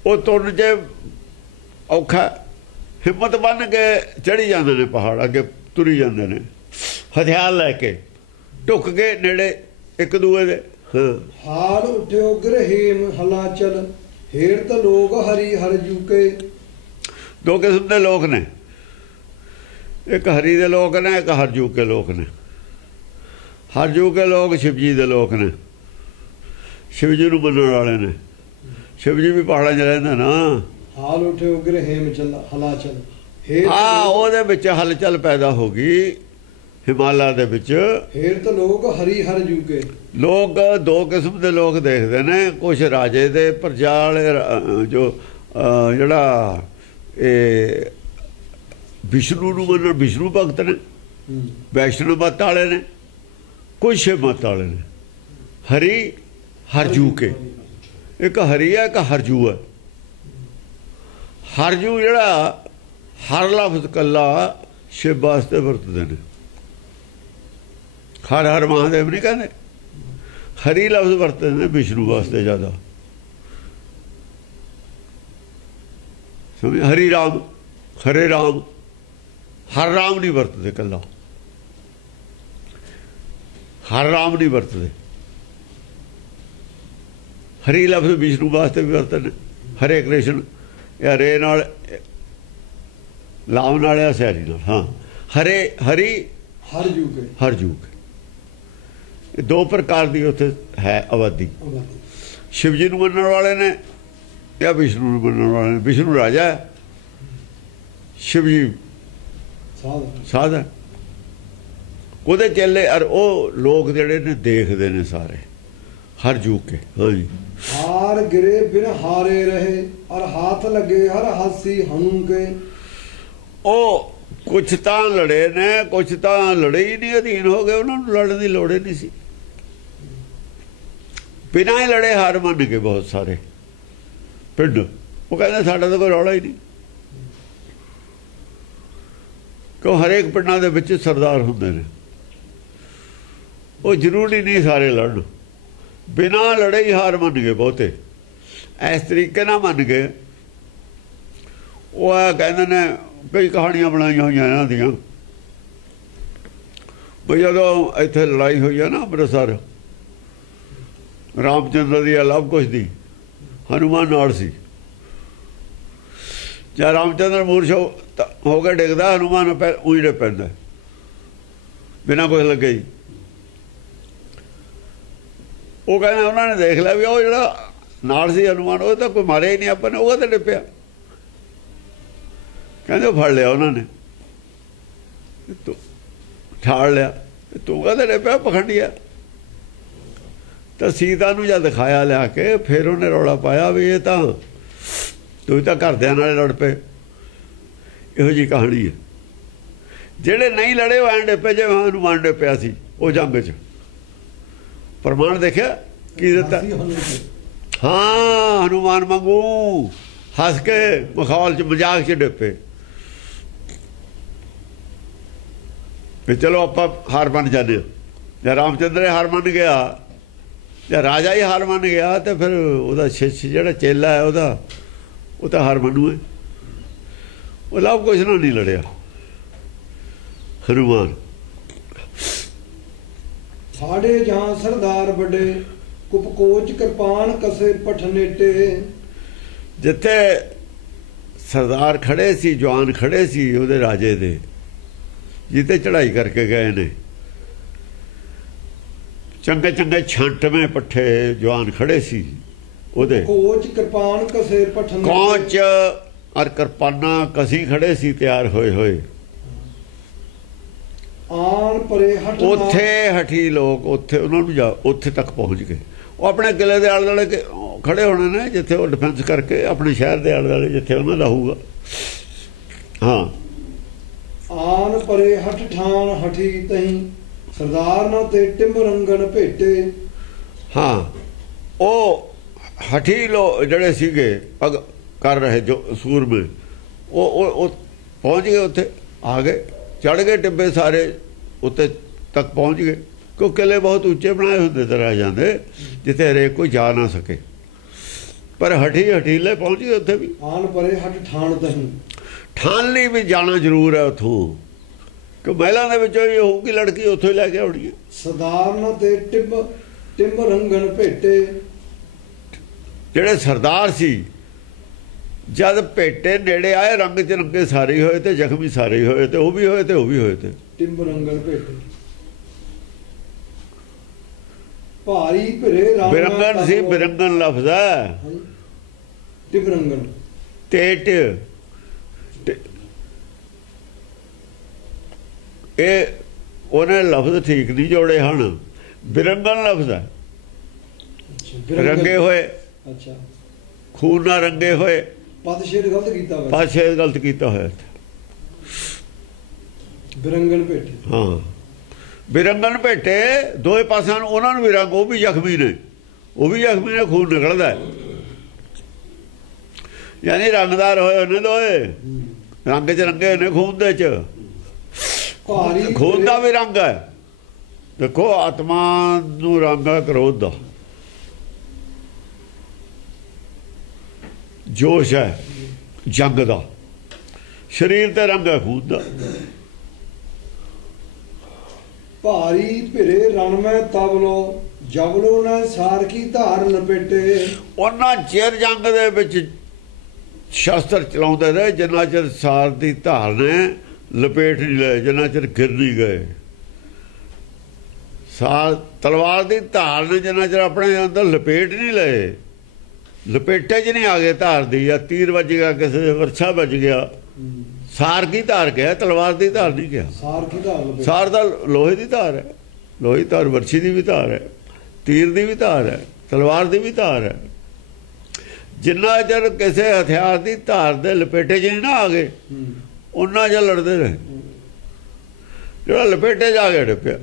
ਉਹ ਤੁਰਨ 'ਚ ਔਖਾ, ਹਿੰਮਤ ਬੰਨ ਕੇ ਚੜ੍ਹੀ ਜਾਂਦੇ ਨੇ ਪਹਾੜ, ਅੱਗੇ ਤੁਰੀ ਜਾਂਦੇ ਨੇ ਹਥਿਆਰ ਲੈ ਕੇ, ਢੁੱਕ ਕੇ ਨੇੜੇ ਇੱਕ ਦੂਏ ਦੇ। ਹਾਲ ਉੱਠਿਓ ਗ੍ਰਹੀਮ ਹਲਾਚਲ ਹੇਰਤ ਲੋਕ ਹਰੀ ਹਰ ਜੂਕੇ। ਦੋ ਕਿਸਮ ਦੇ ਲੋਕ ਨੇ, ਇੱਕ ਹਰੀ ਦੇ ਲੋਕ ਨੇ, ਇੱਕ ਹਰਜੂ ਕੇ ਲੋਕ ਨੇ। ਹਰਜੂ ਕੇ ਲੋਕ ਸ਼ਿਵਜੀ ਦੇ ਲੋਕ ਨੇ, ਸ਼ਿਵਜੀ ਨੂੰ ਮੰਨਣ ਵਾਲੇ ਨੇ। ਸ਼ਿਵਜੀ ਵੀ ਪਹਾੜਾਂ 'ਚ ਰਹਿੰਦਾ ਨਾ। ਹਾਲ ਉੱਠਿਓ ਗ੍ਰਹੀਮ ਹਲਾਚਲ, ਹਾਂ, ਉਹਦੇ ਵਿੱਚ ਹਲਚਲ ਪੈਦਾ ਹੋ ਗਈ ਹਿਮਾਲਾ ਦੇ ਵਿੱਚ। ਹੇਰਤ ਲੋਕ ਹਰੀ ਹਰ ਜੂਕੇ। ਲੋਕ ਦੋ ਕਿਸਮ ਦੇ ਲੋਕ ਦੇਖਦੇ ਨੇ, ਕੁਛ ਰਾਜੇ ਦੇ ਪ੍ਰਜਾ ਵਾਲੇ, ਜੋ ਜਿਹੜਾ ਇਹ ਵਿਸ਼ਨੂੰ ਨੂੰ ਮੰਨਣ, ਵਿਸ਼ਨੂੰ ਭਗਤ ਨੇ, ਵੈਸ਼ਨਵ ਮਤ ਵਾਲੇ ਨੇ, ਕੁਛ ਸ਼ਿਵ ਮਤ ਵਾਲੇ ਨੇ। ਹਰੀ ਹਰਜੂ ਕੇ, ਇੱਕ ਹਰੀ ਹੈ, ਇੱਕ ਹਰਜੂ ਹੈ। ਹਰਜੂ ਜਿਹੜਾ ਹਰ ਲਫ਼ਜ਼ ਕੱਲਾ ਸ਼ਿਵ ਵਾਸਤੇ ਵਰਤਦੇ ਨੇ, ਹਰ ਹਰ ਮਹਾਦੇਵ ਨਹੀਂ ਕਹਿੰਦੇ। ਹਰੀ ਲਫ਼ਜ਼ ਵਰਤਦੇ ਨੇ ਵਿਸ਼ਨੂੰ ਵਾਸਤੇ ਜ਼ਿਆਦਾ। ਸਮਝ, ਹਰੀ ਰਾਮ, ਹਰੇ ਰਾਮ, ਹਰ ਰਾਮ ਨਹੀਂ ਵਰਤਦੇ ਕੱਲਾ, ਹਰ ਰਾਮ ਨਹੀਂ ਵਰਤਦੇ। ਹਰੀ ਲਫ਼ਜ਼ ਵਿਸ਼ਨੂੰ ਵਾਸਤੇ ਵੀ ਵਰਤਦੇ, ਹਰੇ ਕ੍ਰਿਸ਼ਨ, ਜਾਂ ਰੇ ਨਾਲ ਲਾਮ ਨਾਲ ਜਾਂ ਸਿਆਰੀ ਨਾਲ। ਹਾਂ, ਹਰੇ ਹਰੀ ਹਰ ਜੂਕ, ਦੋ ਪ੍ਰਕਾਰ ਦੀ ਉੱਥੇ ਹੈ ਆਬਾਦੀ। ਸ਼ਿਵ ਜੀ ਨੂੰ ਮੰਨਣ ਵਾਲੇ ਨੇ ਜਾਂ ਵਿਸ਼ਨੂੰ ਨੂੰ ਮੰਨਣ ਵਾਲੇ ਨੇ। ਵਿਸ਼ਨੂੰ ਰਾਜਾ ਹੈ, ਸ਼ਿਵ ਜੀ ਸਾਧ ਹੈ। ਉਹਦੇ ਚੇਲੇ ਔਰ ਉਹ ਲੋਕ ਜਿਹੜੇ ਨੇ ਦੇਖਦੇ ਨੇ ਸਾਰੇ ਹਰ ਜੂਕ ਕੇ। ਹਾਂਜੀ, ਹਾਰ ਗਿਰੇ ਬਿਨ ਹਾਰੇ ਰਹੇ ਔਰ ਹੱਥ ਲੱਗੇ ਹਰ ਹਾਸੀ ਹਨੂ ਕੇ। ਉਹ ਕੁਛ ਤਾਂ ਲੜੇ ਨੇ, ਕੁਛ ਤਾਂ ਲੜੇ ਹੀ ਨਹੀਂ, ਅਧੀਨ ਹੋ ਗਏ, ਉਹਨਾਂ ਨੂੰ ਲੜਨ ਦੀ ਲੋੜ ਹੀ ਨਹੀਂ ਸੀ। ਬਿਨਾਂ ਹੀ ਲੜੇ ਹਾਰ ਮੰਨ ਕੇ ਬਹੁਤ ਸਾਰੇ ਪਿੰਡ। ਉਹ ਕਹਿੰਦੇ ਸਾਡਾ ਤਾਂ ਕੋਈ ਰੌਲਾ ਹੀ ਨਹੀਂ, ਕਿਉਂ ਹਰੇਕ ਪਿੰਡਾਂ ਦੇ ਵਿੱਚ ਸਰਦਾਰ ਹੁੰਦੇ ਨੇ, ਉਹ ਜ਼ਰੂਰੀ ਨਹੀਂ ਸਾਰੇ ਲੜਨ। ਬਿਨਾਂ ਲੜੇ ਹੀ ਹਾਰ ਮੰਨ ਗਏ ਬਹੁਤੇ। ਇਸ ਤਰੀਕੇ ਨਾਲ ਮੰਨ ਗਏ। ਉਹ ਆ ਕਹਿੰਦੇ ਨੇ, ਕਈ ਕਹਾਣੀਆਂ ਬਣਾਈਆਂ ਹੋਈਆਂ ਇਹਨਾਂ ਦੀਆਂ, ਬਈ ਜਦੋਂ ਇੱਥੇ ਲੜਾਈ ਹੋਈ ਹੈ ਨਾ ਅੰਮ੍ਰਿਤਸਰ, ਰਾਮਚੰਦਰ ਦੀ, ਲਵ ਕੁਸ਼ ਦੀ, ਹਨੂੰਮਾਨ ਨਾਲ ਸੀ। ਜਾਂ ਰਾਮਚੰਦਰ ਮੂਰਛ ਹੋ ਕੇ ਡਿੱਗਦਾ, ਹਨੂੰਮਾਨ ਉਹੀ ਡੇ ਪੈਂਦਾ ਬਿਨਾਂ ਕੁਛ ਲੱਗੇ ਹੀ। ਉਹ ਕਹਿੰਦੇ ਉਹਨਾਂ ਨੇ ਦੇਖ ਲਿਆ ਵੀ ਉਹ ਜਿਹੜਾ ਨਾਲ ਸੀ ਹਨੂੰਮਾਨ, ਉਹ ਤਾਂ ਕੋਈ ਮਾਰਿਆ ਹੀ ਨਹੀਂ ਆਪਾਂ ਨੇ, ਉਹ ਤਾਂ ਡਿੱਪਿਆ। ਕਹਿੰਦੇ ਉਹ ਫੜ ਲਿਆ ਉਹਨਾਂ ਨੇ, ਠਾੜ ਲਿਆ, ਤੂੰ ਕਹਿੰਦੇ ਡਿੱਪਿਆ ਪਖੰਡੀਆ। ਤਾਂ ਸੀਤਾ ਨੂੰ ਜਦ ਦਿਖਾਇਆ ਲਿਆ ਕੇ, ਫਿਰ ਉਹਨੇ ਰੌਲਾ ਪਾਇਆ ਵੀ ਇਹ ਤਾਂ ਤੂੰ ਤਾਂ ਘਰਦਿਆਂ ਨਾਲ ਲੜ ਪਏ। ਇਹੋ ਜਿਹੀ ਕਹਾਣੀ ਹੈ। ਜਿਹੜੇ ਨਹੀਂ ਲੜੇ ਉਹ ਐਂ ਡਿੱਪੇ ਜਿਵੇਂ ਹਨੂੰਮਾਨ ਡਿੱਪਿਆ ਸੀ ਉਹ ਜੰਗ 'ਚ। ਪ੍ਰਮਾਣ ਦੇਖਿਆ ਕੀ ਦਿੱਤਾ? ਹਾਂ, ਹਨੂੰਮਾਨ ਵਾਂਗੂ ਹੱਸ ਕੇ ਮਖੌਲ 'ਚ ਮਜ਼ਾਕ 'ਚ ਡਿੱਪੇ ਵੀ ਚਲੋ ਆਪਾਂ ਹਾਰ ਮੰਨ ਜਾਂਦੇ ਹਾਂ। ਜਾਂ ਰਾਮਚੰਦਰ ਹਾਰ ਮੰਨ ਗਿਆ, ਜਾਂ ਰਾਜਾ ਹੀ ਹਾਰ ਮੰਨ ਗਿਆ, ਤੇ ਫਿਰ ਉਹਦਾ ਸ਼ਿਸ਼ ਜਿਹੜਾ ਚੇਲਾ ਹੈ ਉਹਦਾ, ਉਹ ਤਾਂ ਹਾਰ ਮੰਨੂ ਹੈ। ਉਹ ਲਵ ਕੁਸ਼ ਨਾਲ ਨਹੀਂ ਲੜਿਆ ਹਨੂੰਮਾਨ। ਸਾਡੇ ਜਾਂ ਸਰਦਾਰ ਵੱਡੇ ਕੁਪਕੋਚ ਕਿਰਪਾਨ ਕਸੇ ਪਠਨੇਟੇ। ਜਿੱਥੇ सरदार खड़े सी, जवान खड़े सी ਉਹਦੇ ਰਾਜੇ ਦੇ, ਜਿੱਤੇ ਚੜ੍ਹਾਈ ਕਰਕੇ ਗਏ ਨੇ। ਚੰਗੇ ਚੰਗੇ ਛਾਂਟਵੇਂ ਪੱਠੇ ਜਵਾਨ ਖੜੇ ਸੀ ਉਹਦੇ। ਕੋਚ ਕਿਰਪਾਨ ਕਸੇ ਪਠਨ, ਕੋਚ ਔਰ ਕਿਰਪਾਨਾਂ ਕਸੀ ਖੜੇ ਸੀ ਤਿਆਰ ਹੋਏ ਹੋਏ। ਆਣ ਪਰੇ ਹਟ, ਉੱਥੇ ਹਠੀ ਲੋਕ ਉੱਥੇ ਉਹਨਾਂ ਨੂੰ ਜਾ ਉੱਥੇ ਤੱਕ ਪਹੁੰਚ ਗਏ। ਉਹ ਆਪਣੇ ਕਿਲੇ ਦੇ ਆਲੇ ਦੁਆਲੇ ਖੜੇ ਹੋਣੇ ਨੇ, ਜਿੱਥੇ ਉਹ ਡਿਫੈਂਸ ਕਰਕੇ ਆਪਣੇ ਸ਼ਹਿਰ ਦੇ ਆਲੇ ਦੁਆਲੇ ਜਿੱਥੇ ਉਹਨਾਂ ਦਾ ਹੋਊਗਾ। ਹਾਂ, ਆਨ ਪਰੇ ਹਟ ਠਾਣ ਹਠੀ ਤਹੀਂ, ਸਰਦਾਰ ਨਾ ਤੇ ਟਿੰਬ ਰੰਗਣ ਭੇਟੇ। ਹਾਂ, ਉਹ ਹਠੀ ਲੋ ਜਿਹੜੇ ਸੀਗੇ ਪਗ ਕਰ ਰਹੇ ਜੋ ਸੂਰਮੇ, ਉਹ ਪਹੁੰਚ ਗਏ ਉੱਥੇ, ਆ ਗਏ, ਚੜ੍ਹ ਗਏ ਟਿੱਬੇ ਸਾਰੇ ਉੱਤੇ ਤੱਕ ਪਹੁੰਚ ਗਏ। ਕਿਉਂ ਕਿਲੇ ਬਹੁਤ ਉੱਚੇ ਬਣਾਏ ਹੁੰਦੇ ਤੇ ਰਾਜਾਂ ਦੇ, ਜਿੱਥੇ ਹਰੇਕ ਕੋਈ ਜਾ ਨਾ ਸਕੇ। ਪਰ ਹਠੀਲੇ ਪਹੁੰਚ ਗਏ ਉੱਥੇ ਵੀ। ਆਨ ਪਰੇ ਹਟ ਠਾਣ ਤਹੀਂ, ਠਾਣ ਲਈ ਵੀ ਜਾਣਾ ਜ਼ਰੂਰ ਹੈ ਉੱਥੋਂ, ਕਿ ਮਹਿਲਾਂ ਦੇ ਵਿੱਚੋਂ ਹੀ ਹੋਊਗੀ ਲੜਕੀ, ਉੱਥੋਂ ਹੀ ਲੈ ਕੇ ਆਉਣੀ ਹੈ। ਸਰਦਾਰ ਨਾ ਤੇ ਟਿੰਬ ਰੰਗਣ ਭੇਟੇ। ਜਿਹੜੇ ਸਰਦਾਰ ਸੀ ਜਦ ਭੇਟੇ ਨੇੜੇ ਆਏ, ਰੰਗ ਚ ਰੰਗੇ ਸਾਰੇ ਹੋਏ ਤੇ ਜ਼ਖਮੀ ਸਾਰੇ ਹੋਏ, ਤੇ ਉਹ ਵੀ ਹੋਏ ਤੇ ਉਹ ਵੀ ਹੋਏ ਤੇ। ਟਿੰਬ ਰੰਗਣ ਭੇਟੇ ਭਾਰੀ ਭਰੇ ਰਾਮ, ਬਿਰੰਗਨ ਸੀ, ਬਿਰੰਗਨ ਲਫ਼ਜ਼ ਹੈ। ਟਿੰਬ ਰੰਗਣ ਟੇਟ, ਇਹ ਉਹਨੇ ਲਫ਼ਜ਼ ਠੀਕ ਨਹੀਂ ਜੋੜੇ ਹਨ। ਬਿਰੰਗਨ ਲਫ਼ਜ਼ ਹੈ, ਰੰਗੇ ਹੋਏ। ਅੱਛਾ, ਖੂਨ ਨਾਲ ਰੰਗੇ ਹੋਏ। ਪਦਸ਼ੇਦ ਗਲਤ ਕੀਤਾ ਹੋਇਆ, ਪਦਸ਼ੇਦ ਗਲਤ ਕੀਤਾ ਹੋਇਆ। ਬਿਰੰਗਨ ਭੇਟੇ। ਹਾਂ, ਬਿਰੰਗਨ ਭੇਟੇ ਦੋਏ ਪਾਸਿਆਂ ਨੂੰ, ਉਹਨਾਂ ਨੂੰ ਵੀ ਰੰਗ, ਉਹ ਵੀ ਜ਼ਖਮੀ ਨੇ, ਉਹ ਵੀ ਜ਼ਖਮੀ ਨੇ, ਖੂਨ ਨਿਕਲਦਾ। ਯਾਨੀ ਰੰਗਦਾਰ ਹੋਏ ਉਹਨੇ ਦੋਏ, ਰੰਗ ਚ ਰੰਗੇ ਨੇ, ਖੂਨ ਦੇ ਚ। ਖੂਨ ਦਾ ਵੀ ਰੰਗ ਹੈ। ਦੇਖੋ ਆਤਮਾ ਨੂੰ ਰੰਗ ਹੈ ਕ੍ਰੋਧ ਦਾ, ਜੋਸ਼ ਹੈ ਜੰਗ ਦਾ। ਸਰੀਰ ਤੇ ਰੰਗ ਹੈ ਖੂਨ ਦਾ। ਭਾਰੀ ਭਿਰੇ ਰਣ ਮੈਂ ਤਬਲੋ, ਜਬਲੋ ਨਾ ਸਾਰ ਕੀ ਧਾਰ ਲਪੇਟੇ। ਉਹਨਾਂ ਚਿਰ ਜੰਗ ਦੇ ਵਿੱਚ ਸ਼ਸਤਰ ਚਲਾਉਂਦੇ ਰਹੇ ਜਿੰਨਾ ਚਿਰ ਸਾਰ ਦੀ ਧਾਰ ਨੇ ਲਪੇਟ ਨਹੀਂ ਲਏ, ਜਿੰਨਾ ਚਿਰ ਗਿਰ ਨਹੀਂ ਗਏ। ਸਾਰ ਤਲਵਾਰ ਦੀ ਧਾਰ ਨੇ ਜਿੰਨਾ ਚਿਰ ਆਪਣੇ ਅੰਦਰ ਲਪੇਟ ਨਹੀਂ ਲਏ, ਲਪੇਟੇ 'ਚ ਨਹੀਂ ਆ ਗਏ ਧਾਰ ਦੀ, ਜਾਂ ਤੀਰ ਵੱਜ ਗਿਆ, ਕਿਸੇ ਦੇ ਵਰਛਾ ਵੱਜ ਗਿਆ। ਸਾਰ ਕੀ ਧਾਰ ਕਿਹਾ, ਤਲਵਾਰ ਦੀ ਧਾਰ ਨਹੀਂ ਕਿਹਾ। ਸਾਰ ਕੀ ਧਾਰ, ਸਾਰ ਦਾ ਲੋਹੇ ਦੀ ਧਾਰ ਹੈ, ਲੋਹੇ ਦੀ ਧਾਰ ਵਰਛੀ ਦੀ ਵੀ ਧਾਰ ਹੈ, ਤੀਰ ਦੀ ਵੀ ਧਾਰ ਹੈ, ਤਲਵਾਰ ਦੀ ਵੀ ਧਾਰ ਹੈ। ਜਿੰਨਾ ਚਿਰ ਕਿਸੇ ਹਥਿਆਰ ਦੀ ਧਾਰ ਦੇ ਲਪੇਟੇ 'ਚ ਨਹੀਂ ਨਾ ਆ ਗਏ, ਉਹਨਾਂ ਜਿਹਾ ਲੜਦੇ ਰਹੇ। ਜਿਹੜਾ ਲਪੇਟੇ 'ਚ ਆ ਗਿਆ ਡਿੱਪਿਆ।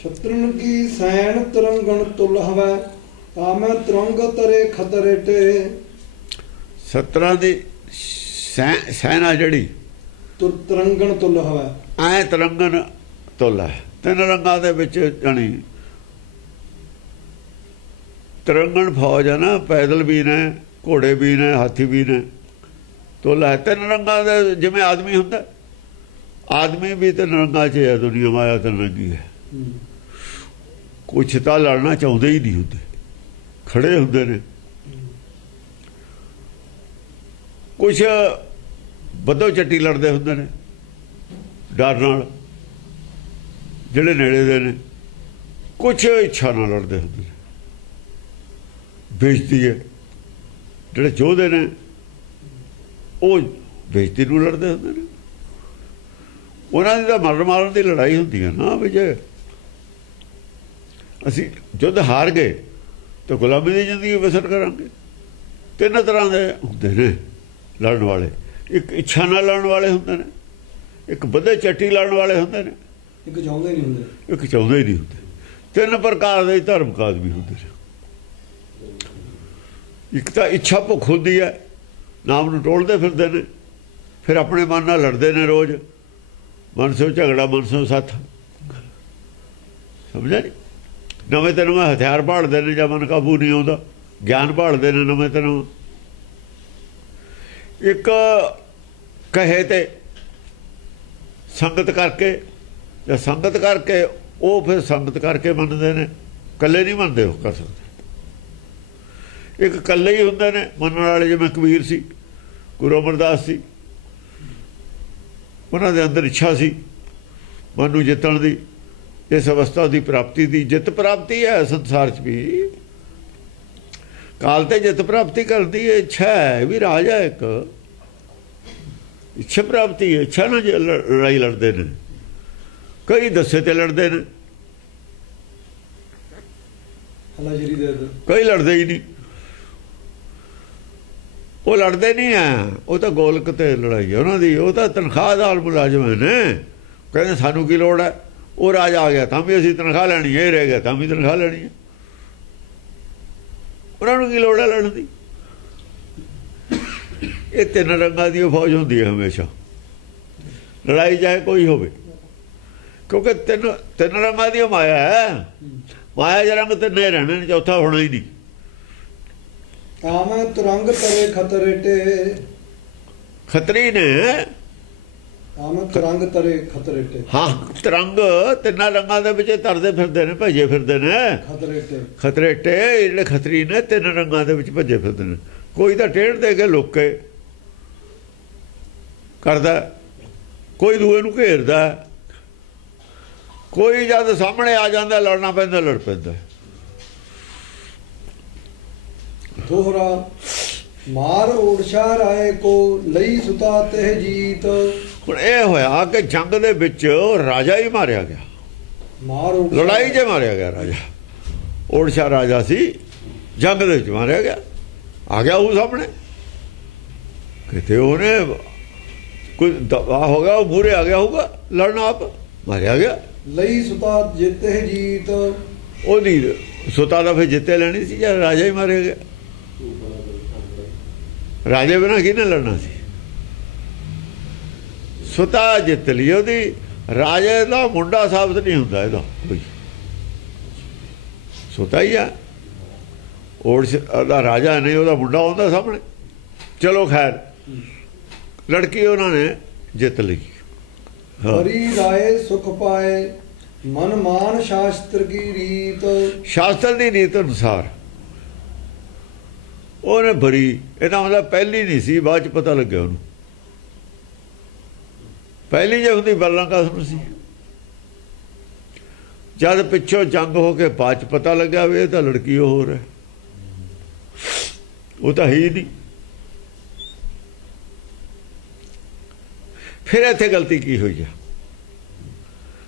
ਸ਼ਤਰਨ ਕੀ ਸੈਨ ਤਰੰਗਣ ਤੁਲ ਹਵੈ, ਆਮੈ ਤਰੰਗ ਤਰੇ ਖਤਰੇ ਟੇ। ਸਤਰਾਂ ਦੀ ਸੈਨਾ ਜਿਹੜੀ ਤਰੰਗਣ ਤੁਲ ਹਵੈ, ਐ ਤਰੰਗਣ ਤੁਲ ਹੈ। ਤਿੰਨ ਰੰਗਾਂ ਦੇ ਵਿੱਚ ਜਾਣੀ ਤਿਰੰਗਣ ਫੌਜ ਹੈ ਨਾ, ਪੈਦਲ ਵੀ ਨੇ, ਘੋੜੇ ਵੀ ਨੇ, ਹਾਥੀ ਵੀ ਨੇ। ਤੁਲ ਹੈ ਤਿੰਨ ਰੰਗਾਂ ਦੇ, ਜਿਵੇਂ ਆਦਮੀ ਹੁੰਦਾ, ਆਦਮੀ ਵੀ ਤਿੰਨ ਰੰਗਾਂ 'ਚ ਹੈ। ਦੁਨੀਆ ਮਾਇਆ ਤਿੰਨ ਰੰਗੀ ਹੈ। ਕੁਛ ਤਾਂ ਲੜਨਾ ਚਾਹੁੰਦੇ ਹੀ ਨਹੀਂ ਹੁੰਦੇ, ਖੜੇ ਹੁੰਦੇ ਨੇ। ਕੁਛ ਬੱਦੋ ਚੱਟੀ ਲੜਦੇ ਹੁੰਦੇ ਨੇ ਡਰ ਨਾਲ, ਜਿਹੜੇ ਨੇੜੇ ਦੇ ਨੇ। ਕੁਛ ਇੱਛਾ ਨਾਲ ਲੜਦੇ ਹੁੰਦੇ ਨੇ, ਬੇਇੱਜ਼ਤੀ ਹੈ। ਜਿਹੜੇ ਯੋਧੇ ਨੇ ਉਹ ਬੇਇੱਜ਼ਤੀ ਨੂੰ ਲੜਦੇ ਹੁੰਦੇ ਨੇ। ਉਹਨਾਂ ਦੀ ਤਾਂ ਮਰਨ ਮਾਰਨ ਦੀ ਲੜਾਈ ਹੁੰਦੀ ਹੈ ਨਾ, ਵੀ ਜੇ ਅਸੀਂ ਯੁੱਧ ਹਾਰ ਗਏ ਤਾਂ ਗੁਲਾਮੀ ਦੀ ਜ਼ਿੰਦਗੀ ਬਸਰ ਕਰਾਂਗੇ। ਤਿੰਨ ਤਰ੍ਹਾਂ ਦੇ ਹੁੰਦੇ ਨੇ ਲੜਨ ਵਾਲੇ। ਇੱਕ ਇੱਛਾ ਨਾਲ ਲੜਨ ਵਾਲੇ ਹੁੰਦੇ ਨੇ, ਇੱਕ ਬੱਧੇ ਚੱਟੀ ਲੜਨ ਵਾਲੇ ਹੁੰਦੇ ਨੇ, ਇੱਕ ਚਾਹੁੰਦੇ ਨਹੀਂ ਹੁੰਦੇ, ਇੱਕ ਚਾਹੁੰਦੇ ਹੀ ਨਹੀਂ ਹੁੰਦੇ। ਤਿੰਨ ਪ੍ਰਕਾਰ ਦੇ ਧਰਮਕ ਆਦਮੀ ਹੁੰਦੇ ਨੇ। ਇੱਕ ਤਾਂ ਇੱਛਾ ਭੁੱਖ ਹੁੰਦੀ ਹੈ, ਨਾਮ ਨੂੰ ਟੋਲਦੇ ਫਿਰਦੇ ਨੇ, ਫਿਰ ਆਪਣੇ ਮਨ ਨਾਲ ਲੜਦੇ ਨੇ ਰੋਜ਼। ਮਨ ਸੋ ਝਗੜਾ ਮਨ ਸੋ ਸੱਥ, ਸਮਝਿਆ ਨਹੀਂ? ਨਵੇਂ ਤੇ ਨਵੇਂ ਹਥਿਆਰ ਭਾਲਦੇ ਨੇ, ਜਾਂ ਮਨ ਕਾਬੂ ਨਹੀਂ ਆਉਂਦਾ, ਗਿਆਨ ਭਾਲਦੇ ਨੇ ਨਵੇਂ ਤੇ ਨਵੇਂ। ਇੱਕ ਕਹੇ ਤੇ ਸੰਗਤ ਕਰਕੇ, ਜਾਂ ਸੰਗਤ ਕਰਕੇ ਉਹ ਫਿਰ ਸੰਗਤ ਕਰਕੇ ਮੰਨਦੇ ਨੇ, ਇਕੱਲੇ ਨਹੀਂ ਮੰਨਦੇ ਉਹ ਕਰ ਸਕਦੇ। ਇੱਕ ਇਕੱਲੇ ਹੀ ਹੁੰਦੇ ਨੇ ਮੰਨਣ ਵਾਲੇ, ਜਿਵੇਂ ਕਬੀਰ ਸੀ, ਗੁਰੂ ਅਮਰਦਾਸ ਸੀ, ਉਹਨਾਂ ਦੇ ਅੰਦਰ ਇੱਛਾ ਸੀ ਮਨ ਨੂੰ ਜਿੱਤਣ ਦੀ, ਇਸ ਅਵਸਥਾ ਦੀ ਪ੍ਰਾਪਤੀ ਦੀ। ਜਿੱਤ ਪ੍ਰਾਪਤੀ ਹੈ ਸੰਸਾਰ 'ਚ ਵੀ, ਕਾਲ ਤੇ ਜਿੱਤ ਪ੍ਰਾਪਤੀ ਕਰਦੀ ਹੈ, ਇੱਛਾ ਹੈ ਵੀ ਰਾਜ ਹੈ ਇੱਕ, ਇੱਛਾ ਪ੍ਰਾਪਤੀ ਹੈ। ਇੱਛਾ ਨਾਲ ਲੜਾਈ ਲੜਦੇ ਨੇ, ਕਈ ਦੱਸੇ ਤੇ ਲੜਦੇ ਨੇ, ਕਈ ਲੜਦੇ ਹੀ ਨਹੀਂ। ਉਹ ਲੜਦੇ ਨਹੀਂ ਹੈ, ਉਹ ਤਾਂ ਗੋਲਕ ਤੇ ਲੜਾਈ ਹੈ ਉਹਨਾਂ ਦੀ, ਉਹ ਤਾਂ ਤਨਖਾਹਦਾਰ ਮੁਲਾਜ਼ਮ ਨੇ, ਕਹਿੰਦੇ ਸਾਨੂੰ ਕੀ ਲੋੜ ਹੈ, ਉਹ ਰਾਜ ਆ ਗਿਆ ਤਾਂ ਵੀ ਅਸੀਂ ਤਨਖਾਹ ਲੈਣੀ ਹੈ, ਇਹ ਰਹਿ ਗਿਆ ਤਾਂ ਵੀ ਤਨਖਾਹ ਲੈਣੀ ਹੈ, ਉਹਨਾਂ ਨੂੰ ਕੀ ਲੋੜ ਹੈ ਲੜਨ ਦੀ। ਇਹ ਤਿੰਨ ਰੰਗਾਂ ਦੀ ਫੌਜ ਹੁੰਦੀ ਹੈ ਹਮੇਸ਼ਾ, ਲੜਾਈ ਚਾਹੇ ਕੋਈ ਹੋਵੇ, ਕਿਉਂਕਿ ਤਿੰਨ ਰੰਗਾਂ ਦੀ ਮਾਇਆ ਹੈ। ਮਾਇਆ ਦੇ ਰੰਗ ਤਿੰਨੇ ਰਹਿਣੇ ਨੇ, ਚੌਥਾ ਹੋਣਾ ਹੀ ਨਹੀਂ। ਕਾਮ ਤੁਰੰਗ ਤਰੇ ਖਤਰੇਟੇ, ਖਤਰੀ ਨੇ ਕਾਮ ਤੁਰੰਗ ਤਰੇ ਖਤਰੇਟੇ। ਹਾਂ, ਤਿਰੰਗ ਤਿੰਨਾਂ ਰੰਗਾਂ ਦੇ ਵਿੱਚ ਤਰਦੇ ਫਿਰਦੇ ਨੇ, ਭੱਜੇ ਫਿਰਦੇ ਨੇ। ਖਤਰੇਟੇ ਜਿਹੜੇ ਖਤਰੀ ਨੇ ਤਿੰਨ ਰੰਗਾਂ ਦੇ ਵਿੱਚ ਭੱਜੇ ਫਿਰਦੇ ਨੇ। ਕੋਈ ਤਾਂ ਟੇਢ ਦੇ ਕੇ ਲੁੱਕੇ ਕਰਦਾ, ਕੋਈ ਦੂਏ ਨੂੰ ਘੇਰਦਾ, ਕੋਈ ਜਦ ਸਾਹਮਣੇ ਆ ਜਾਂਦਾ ਲੜਨਾ ਪੈਂਦਾ, ਲੜ ਪੈਂਦਾ। ਦੋਹਰਾ ਮਾਰ ਓੜਸ਼ਾ ਰਾਏ ਕੋ ਲਈ ਸੁਤਾ ਤੇ ਜੀਤ। ਹੁਣ ਇਹ ਹੋਇਆ ਕਿ ਜੰਗ ਦੇ ਵਿੱਚ ਰਾਜਾ ਹੀ ਮਾਰਿਆ ਗਿਆ, ਲੜਾਈ 'ਚ ਮਾਰਿਆ ਗਿਆ ਰਾਜਾ। ਓੜਸ਼ਾ ਰਾਜਾ ਸੀ, ਜੰਗ ਦੇ ਵਿੱਚ ਮਾਰਿਆ ਗਿਆ। ਆ ਗਿਆ ਉਹ ਸਾਹਮਣੇ, ਕਿਤੇ ਉਹਨੇ ਕੋਈ ਦਵਾ ਹੋ ਗਿਆ, ਉਹ ਮੂਹਰੇ ਆ ਗਿਆ ਹੋਊਗਾ ਲੜਨਾ, ਆਪ ਮਾਰਿਆ ਗਿਆ। ਲਈ ਸੁਤਾ ਜਿੱਤੇ ਜੀਤ, ਉਹਦੀ ਸੁਤਾ ਦਾ ਫਿਰ ਜਿੱਤੇ ਲੈਣੀ ਸੀ ਜਾਂ ਰਾਜਾ ਹੀ ਮਾਰਿਆ ਗਿਆ। ਰਾਜੇ ਬਿਨਾਂ ਕਿਹਨੇ ਲੜਨਾ ਸੀ। ਸੁਤਾ ਜਿੱਤ ਲਈ ਉਹਦੀ, ਰਾਜੇ ਦਾ ਮੁੰਡਾ ਸਾਬਤ ਨਹੀਂ ਹੁੰਦਾ ਇਹਦਾ ਕੋਈ, ਸੁਤਾ ਹੀ ਆ। ਉਹਦਾ ਰਾਜਾ ਨਹੀਂ, ਉਹਦਾ ਮੁੰਡਾ ਆਉਂਦਾ ਸਾਹਮਣੇ। ਚਲੋ ਖੈਰ, ਲੜਕੀ ਉਹਨਾਂ ਨੇ ਜਿੱਤ ਲਈ। ਹਰੀ ਰਾਏ ਸੁਖ ਪਾਏ ਮਨ ਮਾਨ ਸ਼ਾਸਤਰ ਕੀ ਰੀਤ। ਸ਼ਾਸਤਰ ਦੀ ਰੀਤ ਅਨੁਸਾਰ ਉਹਨੇ ਭਰੀ। ਇਹਦਾ ਮਤਲਬ ਪਹਿਲੀ ਨਹੀਂ ਸੀ, ਬਾਅਦ 'ਚ ਪਤਾ ਲੱਗਿਆ ਉਹਨੂੰ। ਪਹਿਲੀ ਜੇ ਹੁੰਦੀ ਬੱਲਾਂ ਕਸਮ ਸੀ, ਜਦ ਪਿੱਛੋਂ ਜੰਗ ਹੋ ਕੇ ਬਾਅਦ 'ਚ ਪਤਾ ਲੱਗਿਆ ਵੀ ਇਹ ਤਾਂ ਲੜਕੀ ਹੋਰ ਹੈ, ਉਹ ਤਾਂ ਹੀ ਨਹੀਂ। ਫਿਰ ਇੱਥੇ ਗਲਤੀ ਕੀ ਹੋਈ ਆ?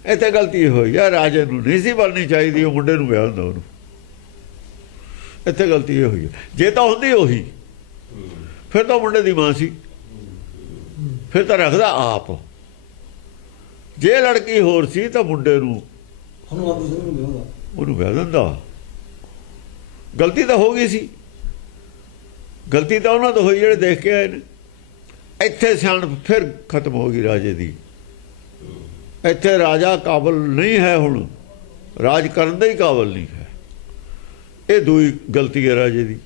ਇੱਥੇ ਗਲਤੀ ਹੋਈ ਆ, ਰਾਜੇ ਨੂੰ ਨਹੀਂ ਸੀ ਬਣਨੀ ਚਾਹੀਦੀ, ਉਹ ਮੁੰਡੇ ਨੂੰ ਵਿਆਹ ਹੁੰਦਾ ਉਹਨੂੰ। ਇੱਥੇ ਗਲਤੀ ਇਹ ਹੋਈ। ਜੇ ਤਾਂ ਹੁੰਦੀ ਉਹੀ, ਫਿਰ ਤਾਂ ਮੁੰਡੇ ਦੀ ਮਾਂ ਸੀ, ਫਿਰ ਤਾਂ ਰੱਖਦਾ ਆਪ। ਜੇ ਲੜਕੀ ਹੋਰ ਸੀ ਤਾਂ ਮੁੰਡੇ ਨੂੰ ਉਹਨੂੰ ਵਿਆਹ ਦਿੰਦਾ। ਗਲਤੀ ਤਾਂ ਹੋ ਗਈ ਸੀ, ਗਲਤੀ ਤਾਂ ਉਹਨਾਂ ਤੋਂ ਹੋਈ ਜਿਹੜੇ ਦੇਖ ਕੇ ਆਏ ਨੇ। ਇੱਥੇ ਸਿਆਣਪ ਫਿਰ ਖਤਮ ਹੋ ਗਈ ਰਾਜੇ ਦੀ। ਇੱਥੇ ਰਾਜਾ ਕਾਬਲ ਨਹੀਂ ਹੈ, ਹੁਣ ਰਾਜ ਕਰਨ ਦਾ ਹੀ ਕਾਬਲ ਨਹੀਂ ਹੈ। ਇਹ ਦੂਈ ਗਲਤੀ ਹੈ ਰਾਜੇ ਦੀ।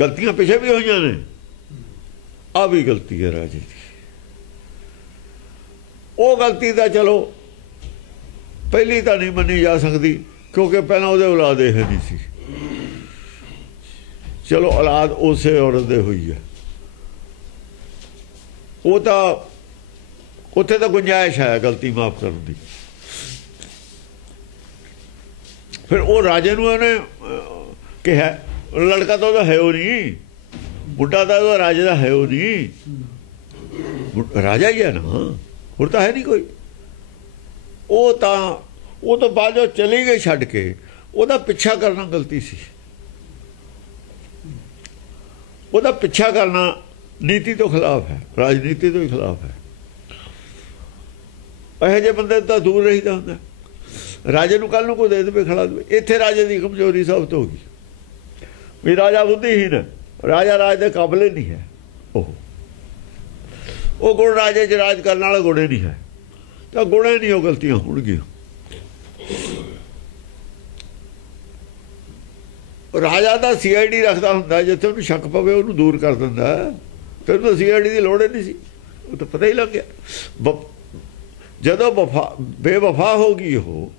ਗਲਤੀਆਂ ਪਿੱਛੇ ਵੀ ਹੋਈਆਂ ਨੇ, ਆ ਵੀ ਗਲਤੀ ਹੈ ਰਾਜੇ ਦੀ। ਉਹ ਗਲਤੀ ਤਾਂ ਚਲੋ ਪਹਿਲੀ ਤਾਂ ਨਹੀਂ ਮੰਨੀ ਜਾ ਸਕਦੀ, ਕਿਉਂਕਿ ਪਹਿਲਾਂ ਉਹਦੇ ਔਲਾਦ ਇਹ ਨਹੀਂ ਸੀ। ਚਲੋ ਔਲਾਦ ਉਸੇ ਔਰਤ ਦੇ ਹੋਈ ਹੈ, ਉਹ ਤਾਂ ਉੱਥੇ ਤਾਂ ਗੁੰਜਾਇਸ਼ ਹੈ ਗਲਤੀ ਮਾਫ ਕਰਨ ਦੀ। ਫਿਰ ਉਹ ਰਾਜੇ ਨੂੰ ਉਹਨੇ ਕਿਹਾ, ਲੜਕਾ ਤਾਂ ਉਹਦਾ ਹੈ ਉਹ ਨਹੀਂ, ਬੁੱਢਾ ਤਾਂ ਉਹਦਾ ਰਾਜੇ ਦਾ ਹੈ ਉਹ ਨਹੀਂ, ਰਾਜਾ ਹੀ ਹੈ ਨਾ, ਹੋਰ ਤਾਂ ਹੈ ਨਹੀਂ ਕੋਈ। ਉਹ ਤੋਂ ਬਾਅਦ ਜੋ ਚਲੀ ਗਈ ਛੱਡ ਕੇ, ਉਹਦਾ ਪਿੱਛਾ ਕਰਨਾ ਗਲਤੀ ਸੀ। ਉਹਦਾ ਪਿੱਛਾ ਕਰਨਾ ਨੀਤੀ ਤੋਂ ਖਿਲਾਫ ਹੈ, ਰਾਜਨੀਤੀ ਤੋਂ ਹੀ ਖਿਲਾਫ ਹੈ। ਇਹੋ ਜਿਹੇ ਬੰਦੇ ਤਾਂ ਦੂਰ ਰਹੀਦਾ ਹੁੰਦਾ। ਰਾਜੇ ਨੂੰ ਕੱਲ ਨੂੰ ਕੋਈ ਦੇ ਦੇਵੇ, ਖੜਾ ਦੇਵੇ। ਇੱਥੇ ਰਾਜੇ ਦੀ ਕਮਜ਼ੋਰੀ ਸਾਬਤ ਹੋ ਗਈ ਵੀ ਰਾਜਾ ਬੁੱਧੀਹੀਨ ਹੈ, ਰਾਜਾ ਰਾਜ ਦੇ ਕਾਬਲੇ ਨਹੀਂ ਹੈ। ਉਹ ਗੁਣ ਰਾਜੇ 'ਚ ਰਾਜ ਕਰਨ ਵਾਲਾ ਗੁਣੇ ਨਹੀਂ ਹੈ, ਤਾਂ ਗੁਣੇ ਨਹੀਂ, ਉਹ ਗਲਤੀਆਂ ਹੋਣਗੀਆਂ। ਰਾਜਾ ਦਾ CID ਰੱਖਦਾ ਹੁੰਦਾ, ਜਿੱਥੇ ਉਹਨੂੰ ਸ਼ੱਕ ਪਵੇ ਉਹਨੂੰ ਦੂਰ ਕਰ ਦਿੰਦਾ। ਤੈਨੂੰ ਤਾਂ CID ਦੀ ਲੋੜ ਹੀ ਨਹੀਂ ਸੀ, ਉਹ ਤਾਂ ਪਤਾ ਹੀ ਲੱਗ ਗਿਆ। ਜਦੋਂ ਬੇਵਫਾ ਹੋ ਗਈ, ਉਹ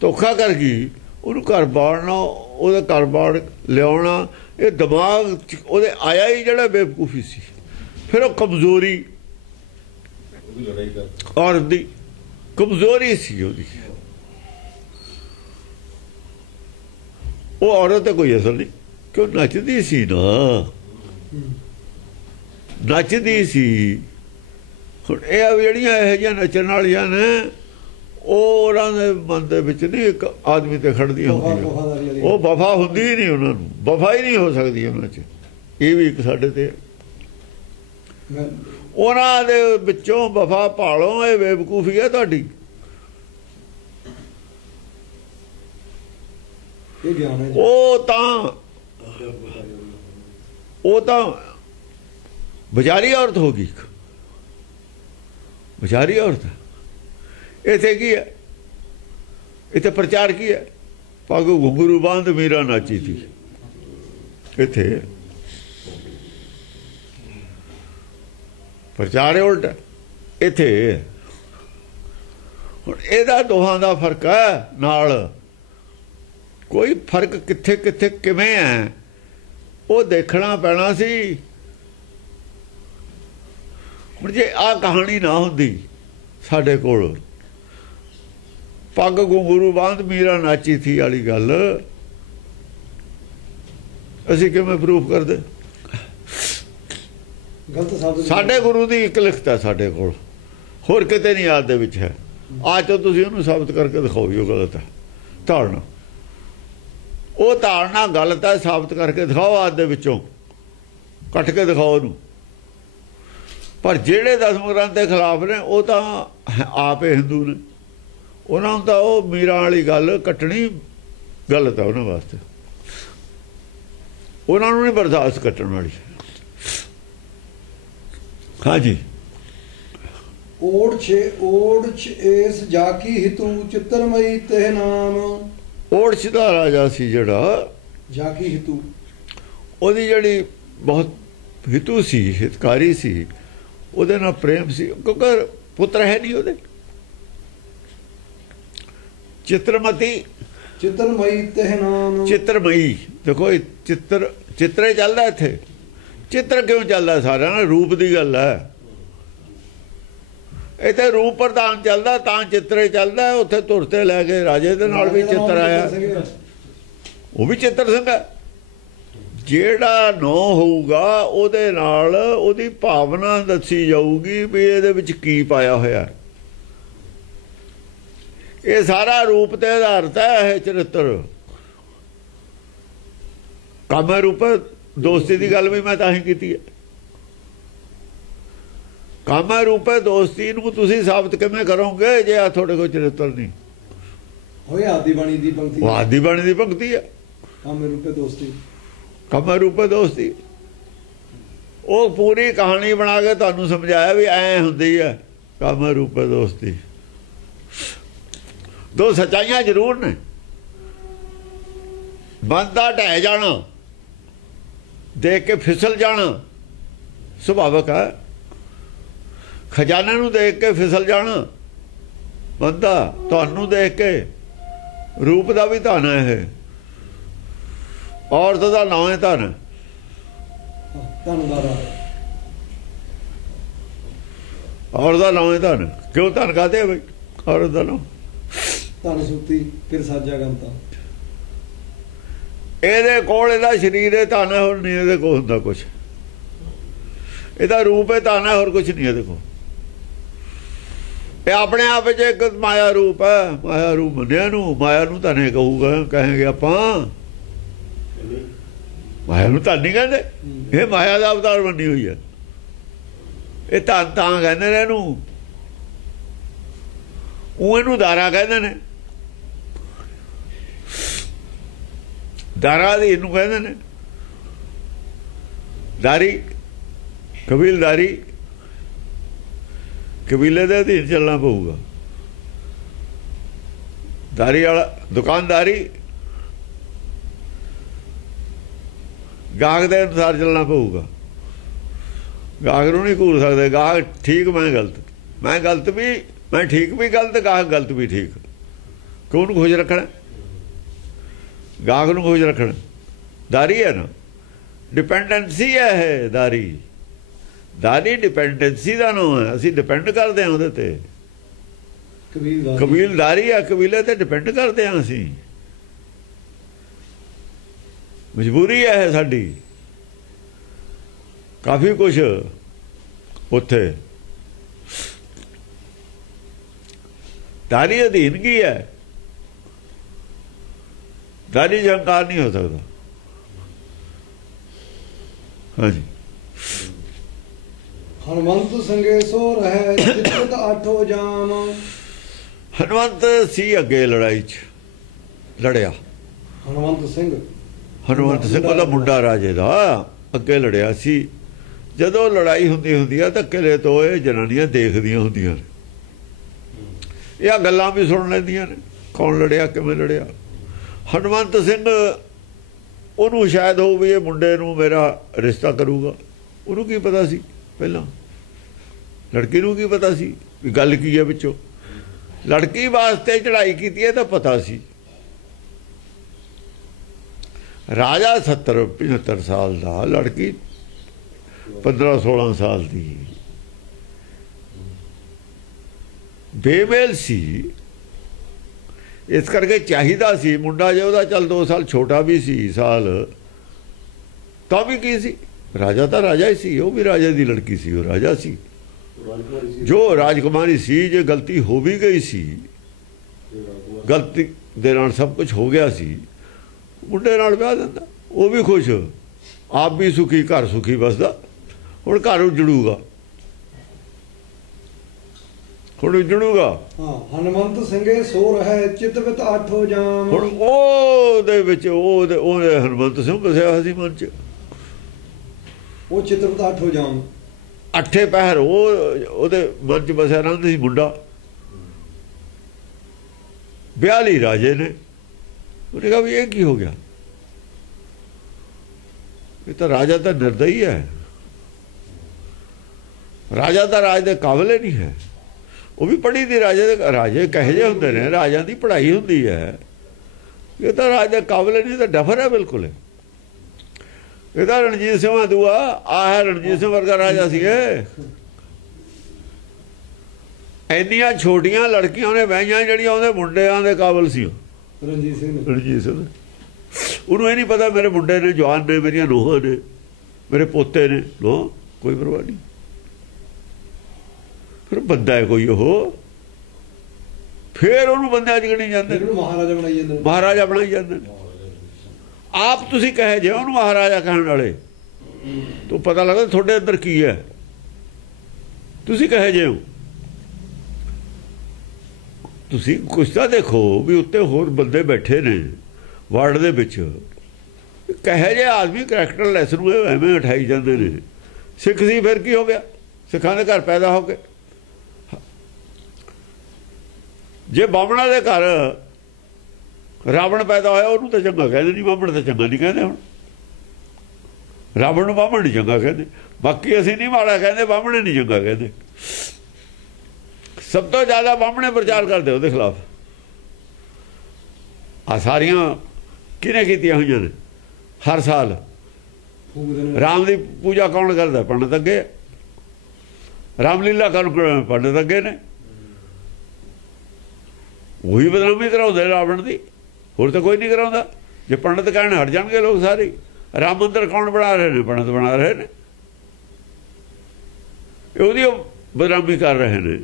ਧੋਖਾ ਕਰ ਗਈ, ਉਹਨੂੰ ਘਰ ਬਾੜਨਾ, ਉਹਦਾ ਘਰ ਬਾੜ ਲਿਆਉਣਾ, ਇਹ ਦਿਮਾਗ 'ਚ ਉਹਦੇ ਆਇਆ ਹੀ ਜਿਹੜਾ ਬੇਵਕੂਫੀ ਸੀ। ਫਿਰ ਉਹ ਕਮਜ਼ੋਰੀ ਔਰਤ ਦੀ ਕਮਜ਼ੋਰੀ ਸੀ ਉਹਦੀ। ਉਹ ਔਰਤ ਤਾਂ ਕੋਈ ਅਸਲ ਨਹੀਂ, ਕਿਉਂ ਨੱਚਦੀ ਸੀ ਨਾ, ਨੱਚਦੀ ਸੀ। ਹੁਣ ਇਹ ਜਿਹੜੀਆਂ ਇਹੋ ਜਿਹੀਆਂ ਨੱਚਣ ਵਾਲੀਆਂ ਨੇ ਉਹ ਉਹਨਾਂ ਦੇ ਮਨ ਦੇ ਵਿੱਚ ਨਹੀਂ ਇੱਕ ਆਦਮੀ ਤੇ ਖੜਦੀਆਂ ਹੁੰਦੀਆਂ, ਉਹ ਵਫਾ ਹੁੰਦੀ ਹੀ ਨਹੀਂ, ਉਹਨਾਂ ਨੂੰ ਵਫਾ ਹੀ ਨਹੀਂ ਹੋ ਸਕਦੀ ਉਹਨਾਂ 'ਚ। ਇਹ ਵੀ ਇੱਕ ਸਾਡੇ ਤੇ ਉਹਨਾਂ ਦੇ ਵਿੱਚੋਂ ਵਫਾ ਭਾਲੋ, ਇਹ ਬੇਵਕੂਫੀ ਹੈ ਤੁਹਾਡੀ। ਉਹ ਤਾਂ ਬਜ਼ਾਰੀ ਔਰਤ ਹੋ ਗਈ, ਬਜ਼ਾਰੀ ਔਰਤ। ਇੱਥੇ ਕੀ ਹੈ, ਇੱਥੇ ਪ੍ਰਚਾਰ ਕੀ ਹੈ, ਪੱਗ ਘੁੰਗਰੂ ਬੰਦ ਮੀਰਾ ਨਾਚੀ ਸੀ। ਇੱਥੇ ਪ੍ਰਚਾਰ ਹੈ ਉਲਟਾ। ਇੱਥੇ ਹੁਣ ਇਹਦਾ ਦੋਹਾਂ ਦਾ ਫਰਕ ਹੈ ਨਾਲ, ਕੋਈ ਫਰਕ ਕਿੱਥੇ ਕਿੱਥੇ ਕਿਵੇਂ ਹੈ ਉਹ ਦੇਖਣਾ ਪੈਣਾ ਸੀ। ਹੁਣ ਜੇ ਆਹ ਕਹਾਣੀ ਨਾ ਹੁੰਦੀ ਸਾਡੇ ਕੋਲ, ਪੱਗ ਘੁੰਗਰੂ ਬੰਦ ਮੀਰਾ ਨਾਚੀ ਥੀ ਵਾਲੀ ਗੱਲ, ਅਸੀਂ ਕਿਵੇਂ ਪ੍ਰੂਫ ਕਰਦੇ? ਸਾਡੇ ਗੁਰੂ ਦੀ ਇੱਕ ਲਿਖਤ ਹੈ ਸਾਡੇ ਕੋਲ, ਹੋਰ ਕਿਤੇ ਨਹੀਂ ਆਦ ਦੇ ਵਿੱਚ ਹੈ। ਆ ਚੋ ਤੁਸੀਂ ਉਹਨੂੰ ਸਾਬਤ ਕਰਕੇ ਦਿਖਾਓ ਵੀ ਉਹ ਗਲਤ ਹੈ ਧਾਰਨਾ। ਉਹ ਧਾਰਨਾ ਗਲਤ ਹੈ, ਸਾਬਤ ਕਰਕੇ ਦਿਖਾਓ ਆਦ ਦੇ ਵਿੱਚੋਂ, ਕੱਟ ਕੇ ਦਿਖਾਓ ਉਹਨੂੰ। ਪਰ ਜਿਹੜੇ ਦਸਮ ਗ੍ਰੰਥ ਦੇ ਖਿਲਾਫ ਨੇ ਉਹ ਤਾਂ ਆਪ ਹਿੰਦੂ ਨੇ, ਉਹਨਾਂ ਨੂੰ ਤਾਂ ਉਹ ਮੀਰਾਂ ਵਾਲੀ ਗੱਲ ਕੱਟਣੀ ਗਲਤ ਹੈ ਉਹਨਾਂ ਵਾਸਤੇ, ਉਹਨਾਂ ਨੂੰ ਨਹੀਂ ਬਰਦਾਸ਼ਤ ਕੱਟਣ ਵਾਲੀ। ਹਾਂਜੀ। ਓੜਛ ਏਸ ਜਾਕੀ ਹਿਤੂ ਚਿੱਤਰਮਈ ਤੇ ਨਾਮ। ਓੜਛ ਦਾ ਰਾਜਾ ਸੀ ਜਿਹੜਾ, ਜਾਕੀ ਹਿਤੂ, ਉਹਦੀ ਜਿਹੜੀ ਬਹੁਤ ਹਿਤੂ ਸੀ, ਹਿਤਕਾਰੀ ਸੀ, ਉਹਦੇ ਨਾਲ ਪ੍ਰੇਮ ਸੀ, ਕਿਉਂਕਿ ਪੁੱਤਰ ਹੈ ਨਹੀਂ ਉਹਦੇ। ਚਿੱਤਰਮਈ ਤੇ ਨਾਮ। ਚਿੱਤਰਮਈ ਦੇਖੋ, ਚਿੱਤਰੇ ਚੱਲਦਾ ਇੱਥੇ। ਚਿੱਤਰ ਕਿਉਂ ਚੱਲਦਾ? ਸਾਰਿਆਂ ਨਾਲ ਰੂਪ ਦੀ ਗੱਲ ਹੈ। ਇੱਥੇ ਰੂਪ ਪ੍ਰਧਾਨ ਚੱਲਦਾ ਤਾਂ ਚਿੱਤਰੇ ਚੱਲਦਾ। ਉੱਥੇ ਧੁਰ ਤੇ ਲੈ ਕੇ ਰਾਜੇ ਦੇ ਨਾਲ ਵੀ ਚਿੱਤਰ ਆਇਆ, ਉਹ ਵੀ ਚਿੱਤਰ ਸਿੰਘ ਹੈ। ਜਿਹੜਾ ਨੋ ਹੋਊਗਾ ਉਹਦੇ ਨਾਲ ਉਹਦੀ ਭਾਵਨਾ ਦੱਸੀ ਜਾਊਗੀ ਵੀ ਇਹਦੇ ਵਿੱਚ ਕੀ ਪਾਇਆ ਹੋਇਆ। ਇਹ ਸਾਰਾ ਰੂਪ ਤੇ ਆਧਾਰਿਤ ਹੈ ਇਹ ਚਰਿੱਤਰ। ਕਾਮੇ ਰੂਪ ਦੋਸਤੀ ਦੀ ਗੱਲ ਵੀ ਮੈਂ ਤਾਂ ਹੀ ਕੀਤੀ ਹੈ। ਕਾਮੇ ਰੂਪੇ ਦੋਸਤੀ ਨੂੰ ਤੁਸੀਂ ਸਾਬਤ ਕਿਵੇਂ ਕਰੋਗੇ ਜੇ ਆ ਤੁਹਾਡੇ ਕੋਲ ਚਰਿੱਤਰ ਨਹੀਂ ਹੋਏ? ਆਦੀ ਬਾਣੀ ਦੀ ਪੰਕਤੀ, ਉਹ ਆਦੀ ਬਾਣੀ ਦੀ ਪੰਕਤੀ ਹੈ, ਕਾਮੇ ਰੂਪੇ ਦੋਸਤੀ। ਕਾਮੇ ਰੂਪੇ ਦੋਸਤੀ ਉਹ ਪੂਰੀ ਕਹਾਣੀ ਬਣਾ ਕੇ ਤੁਹਾਨੂੰ ਸਮਝਾਇਆ ਵੀ ਐ ਹੁੰਦੀ ਹੈ ਕਾਮੇ ਰੂਪੇ ਦੋਸਤੀ। ਦੋ ਸੱਚਾਈਆਂ ਜ਼ਰੂਰ ਨੇ। ਬੰਦਾ ਢਹਿ ਜਾਣਾ, ਦੇਖ ਕੇ ਫਿਸਲ ਜਾਣਾ ਸੁਭਾਵਿਕ ਹੈ। ਖਜ਼ਾਨੇ ਨੂੰ ਦੇਖ ਕੇ ਫਿਸਲ ਜਾਣਾ ਬੰਦਾ, ਤੁਹਾਨੂੰ ਦੇਖ ਕੇ ਰੂਪ ਦਾ ਵੀ ਧਨ ਹੈ ਇਹ, ਔਰਤ ਦਾ ਨਾਂ ਹੈ ਧਨ। ਔਰਤ ਦਾ ਨਾਂ ਹੈ ਧਨ। ਕਿਉਂ ਧਨ ਕਹਤੇ ਬਈ? ਔਰਤ ਦਾ ਨਾਂ ਧਨ ਸੂਤੀ ਫਿਰ ਸਾਜਾ ਗੰਤਾ। ਇਹਦੇ ਕੋਲ ਇਹਦਾ ਸਰੀਰ ਹੈ ਧਨ ਹੈ, ਹੋਰ ਨਹੀਂ ਇਹਦੇ ਕੋਲ ਹੁੰਦਾ ਕੁਛ। ਇਹਦਾ ਰੂਪ ਹੈ ਧਨ ਹੈ, ਹੋਰ ਕੁਛ ਨਹੀਂ ਇਹਦੇ ਕੋਲ। ਇਹ ਆਪਣੇ ਆਪ ਵਿੱਚ ਇੱਕ ਮਾਇਆ ਰੂਪ ਹੈ। ਮਾਇਆ ਰੂਪ ਮੰਨਿਆ ਨੂੰ, ਮਾਇਆ ਨੂੰ ਧਨੇ ਕਹੂਗਾ, ਕਹਾਂਗੇ ਆਪਾਂ। ਮਾਇਆ ਨੂੰ ਧਨ ਨਹੀਂ ਕਹਿੰਦੇ, ਇਹ ਮਾਇਆ ਦਾ ਅਵਤਾਰ ਬਣੀ ਹੋਈ ਹੈ। ਇਹ ਧਨ ਤਾਂ ਕਹਿੰਦੇ ਨੇ ਇਹਨੂੰ, ਉਹ ਇਹਨੂੰ ਦਾਰਾ ਕਹਿੰਦੇ ਨੇ। ਦਾਰਾ ਦੀ ਇਹਨੂੰ ਕਹਿੰਦੇ ਨੇ ਦਾਰੀ, ਕਬੀਲਦਾਰੀ। ਕਬੀਲੇ ਦੇ ਅਧੀਨ ਚੱਲਣਾ ਪਊਗਾ। ਦਾਰੀ ਵਾਲਾ ਦੁਕਾਨਦਾਰੀ, ਗਾਹਕ ਦੇ ਅਨੁਸਾਰ ਚੱਲਣਾ ਪਊਗਾ। ਗਾਹਕ ਨੂੰ ਨਹੀਂ ਘੂਰ ਸਕਦੇ। ਗਾਹਕ ਠੀਕ, ਮੈਂ ਗਲਤ, ਮੈਂ ਗਲਤ ਵੀ, ਮੈਂ ਠੀਕ ਵੀ ਗਲਤ, ਗਾਹਕ ਗਲਤ ਵੀ ਠੀਕ। ਕਿਉਂ ਨੂੰ ਖੁਸ਼ ਰੱਖਣਾ? ਗਾਹਕ ਨੂੰ ਖੁਸ਼ ਰੱਖਣਾ ਦਾਰੀ ਹੈ ਨਾ। ਡਿਪੈਂਡੈਂਸੀ ਹੈ ਇਹ ਦਾਰੀ ਡਿਪੈਂਡੈਂਸੀ ਦਾ ਨਾਮ ਹੈ। ਅਸੀਂ ਡਿਪੈਂਡ ਕਰਦੇ ਹਾਂ ਉਹਦੇ ਤੇ। ਕਬੀਲਦਾਰੀ ਆ, ਕਬੀਲੇ ਤੇ ਡਿਪੈਂਡ ਕਰਦੇ ਹਾਂ ਅਸੀਂ। ਮਜਬੂਰੀ ਹੈ ਸਾਡੀ। ਕਾਫੀ ਕੁਛ ਉੱਥੇ ਦਾਰੀ ਅਧੀਨਗੀ ਹੈ। ਦਾਰੀ ਜੰਕਾਰ ਨਹੀਂ ਹੋ ਸਕਦਾ। ਹਾਂਜੀ। ਹਨੂਮੰਤ ਸੰਗੇ ਸੋ ਰਹਿ ਜਿਤਤ ਆਠੋ ਜਾਮ। ਹਨੂਮੰਤ ਸੀ ਅੱਗੇ ਲੜਾਈ 'ਚ ਲੜਿਆ। ਹਨੂਮੰਤ ਸਿੰਘ ਉਹਦਾ ਮੁੰਡਾ ਰਾਜੇ ਦਾ ਅੱਗੇ ਲੜਿਆ ਸੀ। ਜਦੋਂ ਲੜਾਈ ਹੁੰਦੀ ਆ ਤਾਂ ਕਿਲੇ ਤੋਂ ਇਹ ਜਨਾਨੀਆਂ ਦੇਖਦੀਆਂ ਹੁੰਦੀਆਂ ਨੇ। ਇਹ ਗੱਲਾਂ ਵੀ ਸੁਣ ਲੈਂਦੀਆਂ ਨੇ, ਕੌਣ ਲੜਿਆ, ਕਿਵੇਂ ਲੜਿਆ। ਹਨੂਮੰਤ ਸਿੰਘ ਉਹਨੂੰ ਸ਼ਾਇਦ ਹੋਊ ਵੀ ਇਹ ਮੁੰਡੇ ਨੂੰ ਮੇਰਾ ਰਿਸ਼ਤਾ ਕਰੂਗਾ। ਉਹਨੂੰ ਕੀ ਪਤਾ ਸੀ ਪਹਿਲਾਂ? ਲੜਕੀ ਨੂੰ ਕੀ ਪਤਾ ਸੀ ਵੀ ਗੱਲ ਕੀ ਹੈ ਵਿੱਚੋਂ? ਲੜਕੀ ਵਾਸਤੇ ਚੜਾਈ ਕੀਤੀ ਹੈ ਤਾਂ ਪਤਾ ਸੀ। ਰਾਜਾ 70-75 ਸਾਲ ਦਾ, ਲੜਕੀ 15-16 ਸਾਲ ਦੀ। ਬੇਮੇਲ ਸੀ। ਇਸ ਕਰਕੇ ਚਾਹੀਦਾ ਸੀ ਮੁੰਡਾ ਜੇ ਉਹਦਾ ਚੱਲ 2 ਸਾਲ ਛੋਟਾ ਵੀ ਸੀ ਸਾਲ, ਤਾਂ ਵੀ ਕੀ ਸੀ, ਰਾਜਾ ਤਾਂ ਰਾਜਾ ਹੀ ਸੀ। ਉਹ ਵੀ ਰਾਜੇ ਦੀ ਲੜਕੀ ਸੀ, ਉਹ ਰਾਜਾ ਸੀ ਜੋ ਰਾਜਕੁਮਾਰੀ ਸੀ। ਜੇ ਗਲਤੀ ਹੋ ਵੀ ਗਈ ਸੀ, ਗਲਤੀ ਦੇ ਨਾਲ ਸਭ ਕੁਝ ਹੋ ਗਿਆ ਸੀ, ਮੁੰਡੇ ਨਾਲ ਵਿਆਹ ਦਿੰਦਾ, ਉਹ ਵੀ ਖੁਸ਼, ਆਪ ਵੀ ਸੁਖੀ, ਘਰ ਸੁਖੀ ਬਸਦਾ। ਹੁਣ ਘਰ ਉਜੜੂਗਾ, ਹੁਣ ਉਜੜੂਗਾ। ਹਨੂਮੰਤ ਸਿੰਘੇ ਸੋ ਰਹਿ ਚਿਤ ਵਿਤ ਆਠੋ ਜਾਮ। ਹੁਣ ਉਹਦੇ ਵਿੱਚ ਉਹਦੇ ਹਨੂਮੰਤ ਸਿੰਘ ਵਸਿਆ ਹੋਇਆ ਸੀ ਮਨ 'ਚ। ਉਹ ਚਿਤ ਵਿਤ ਆਠੋ ਜਾਮ, 8 ਪਹਿਰ ਉਹਦੇ ਮਨ 'ਚ ਵਸਿਆ ਰਹਿੰਦਾ ਸੀ ਮੁੰਡਾ। ਵਿਆਹ ਲਈ ਰਾਜੇ ਨੇ। ਉਹਨੇ ਕਿਹਾ ਵੀ ਇਹ ਕੀ ਹੋ ਗਿਆ? ਇਹ ਤਾਂ ਰਾਜਾ ਤਾਂ ਨਿਰਦਈ ਹੈ, ਰਾਜਾ ਤਾਂ ਰਾਜ ਦੇ ਕਾਬਲ ਹੀ ਨਹੀਂ ਹੈ। ਉਹ ਵੀ ਪੜ੍ਹੀ ਦੀ ਰਾਜੇ ਕਹੇ ਜਿਹੇ ਹੁੰਦੇ ਨੇ, ਰਾਜਿਆਂ ਦੀ ਪੜ੍ਹਾਈ ਹੁੰਦੀ ਹੈ। ਇਹ ਤਾਂ ਰਾਜ ਦੇ ਕਾਬਲ ਨਹੀਂ, ਤਾਂ ਡਫਰ ਹੈ ਬਿਲਕੁਲ। ਇਹ ਤਾਂ ਰਣਜੀਤ ਸਿੰਘ ਦੂਆ ਆ ਹੈ, ਰਣਜੀਤ ਸਿੰਘ ਵਰਗਾ ਰਾਜਾ ਸੀ ਇਹ। ਇੰਨੀਆਂ ਛੋਟੀਆਂ ਲੜਕੀਆਂ ਨੇ ਵਹਿਆਂ ਜਿਹੜੀਆਂ ਉਹਦੇ ਮੁੰਡਿਆਂ ਦੇ ਕਾਬਲ ਸੀ। ਰਣਜੀਤ ਸਿੰਘ ਉਹਨੂੰ ਇਹ ਨਹੀਂ ਪਤਾ ਮੇਰੇ ਮੁੰਡੇ ਨੇ, ਜਵਾਨ ਨੇ, ਮੇਰੀਆਂ ਨੂੰਹਾਂ ਨੇ, ਮੇਰੇ ਪੋਤੇ ਨੇ। ਨੋ, ਕੋਈ ਪਰਵਾਹ ਨਹੀਂ। ਫਿਰ ਬੰਦਾ ਹੈ ਕੋਈ ਉਹ, ਫਿਰ ਉਹਨੂੰ ਬੰਦਿਆਂ 'ਚ ਗਣੀ ਜਾਂਦੇ, ਮਹਾਰਾਜਾ ਬਣਾਈ ਜਾਂਦੇ ਨੇ। ਆਪ ਤੁਸੀਂ ਕਹੇ ਜੇ ਉਹਨੂੰ ਮਹਾਰਾਜਾ ਕਹਿਣ ਵਾਲੇ, ਤੂੰ ਪਤਾ ਲੱਗਦਾ ਤੁਹਾਡੇ ਅੰਦਰ ਕੀ ਹੈ। ਤੁਸੀਂ ਕਹੇ ਜੇ ਹੋ, ਤੁਸੀਂ ਕੁਛ ਤਾਂ ਦੇਖੋ ਵੀ ਉੱਤੇ ਹੋਰ ਬੰਦੇ ਬੈਠੇ ਨੇ ਵਾਰਡ ਦੇ ਵਿੱਚ। ਕਹੇ ਜੇ ਆਦਮੀ ਕਰੈਕਟਰਲੈਸ ਨੂੰ ਐਵੇਂ ਉਠਾਈ ਜਾਂਦੇ ਨੇ। ਸਿੱਖ ਸੀ ਫਿਰ ਕੀ ਹੋ ਗਿਆ? ਸਿੱਖਾਂ ਦੇ ਘਰ ਪੈਦਾ ਹੋ ਕੇ। ਜੇ ਬਾਹਮਣਾਂ ਦੇ ਘਰ ਰਾਵਣ ਪੈਦਾ ਹੋਇਆ, ਉਹਨੂੰ ਤਾਂ ਚੰਗਾ ਕਹਿੰਦੇ ਨਹੀਂ, ਬਾਹਮਣ ਤਾਂ ਚੰਗਾ ਨਹੀਂ ਕਹਿੰਦੇ। ਹੁਣ ਰਾਵਣ ਨੂੰ ਬਾਹਮਣ ਨਹੀਂ ਚੰਗਾ ਕਹਿੰਦੇ, ਬਾਕੀ ਅਸੀਂ ਨਹੀਂ ਮਾੜਾ ਕਹਿੰਦੇ, ਬਾਹਮਣੇ ਨਹੀਂ ਚੰਗਾ ਕਹਿੰਦੇ। ਸਭ ਤੋਂ ਜ਼ਿਆਦਾ ਬਾਹਮਣੇ ਪ੍ਰਚਾਰ ਕਰਦੇ ਉਹਦੇ ਖਿਲਾਫ। ਆ ਸਾਰੀਆਂ ਕਿਹਨੇ ਕੀਤੀਆਂ ਹੋਈਆਂ ਨੇ? ਹਰ ਸਾਲ ਰਾਮ ਦੀ ਪੂਜਾ ਕੌਣ ਕਰਦਾ? ਪੰਡਤ ਅੱਗੇ। ਰਾਮਲੀਲਾ ਕੌਣ? ਪੰਡਤ ਅੱਗੇ ਨੇ। ਉਹੀ ਬਦਨਾਮੀ ਕਰਾਉਂਦੇ ਰਾਵਣ ਦੀ, ਹੋਰ ਤਾਂ ਕੋਈ ਨਹੀਂ ਕਰਾਉਂਦਾ। ਜੇ ਪੰਡਤ ਕਹਿਣ ਹਟ ਜਾਣਗੇ ਲੋਕ ਸਾਰੇ। ਰਾਮ ਮੰਦਰ ਕੌਣ ਬਣਾ ਰਹੇ ਨੇ? ਪੰਡਤ ਬਣਾ ਰਹੇ ਨੇ। ਉਹਦੀ ਬਦਨਾਮੀ ਕਰ ਰਹੇ ਨੇ।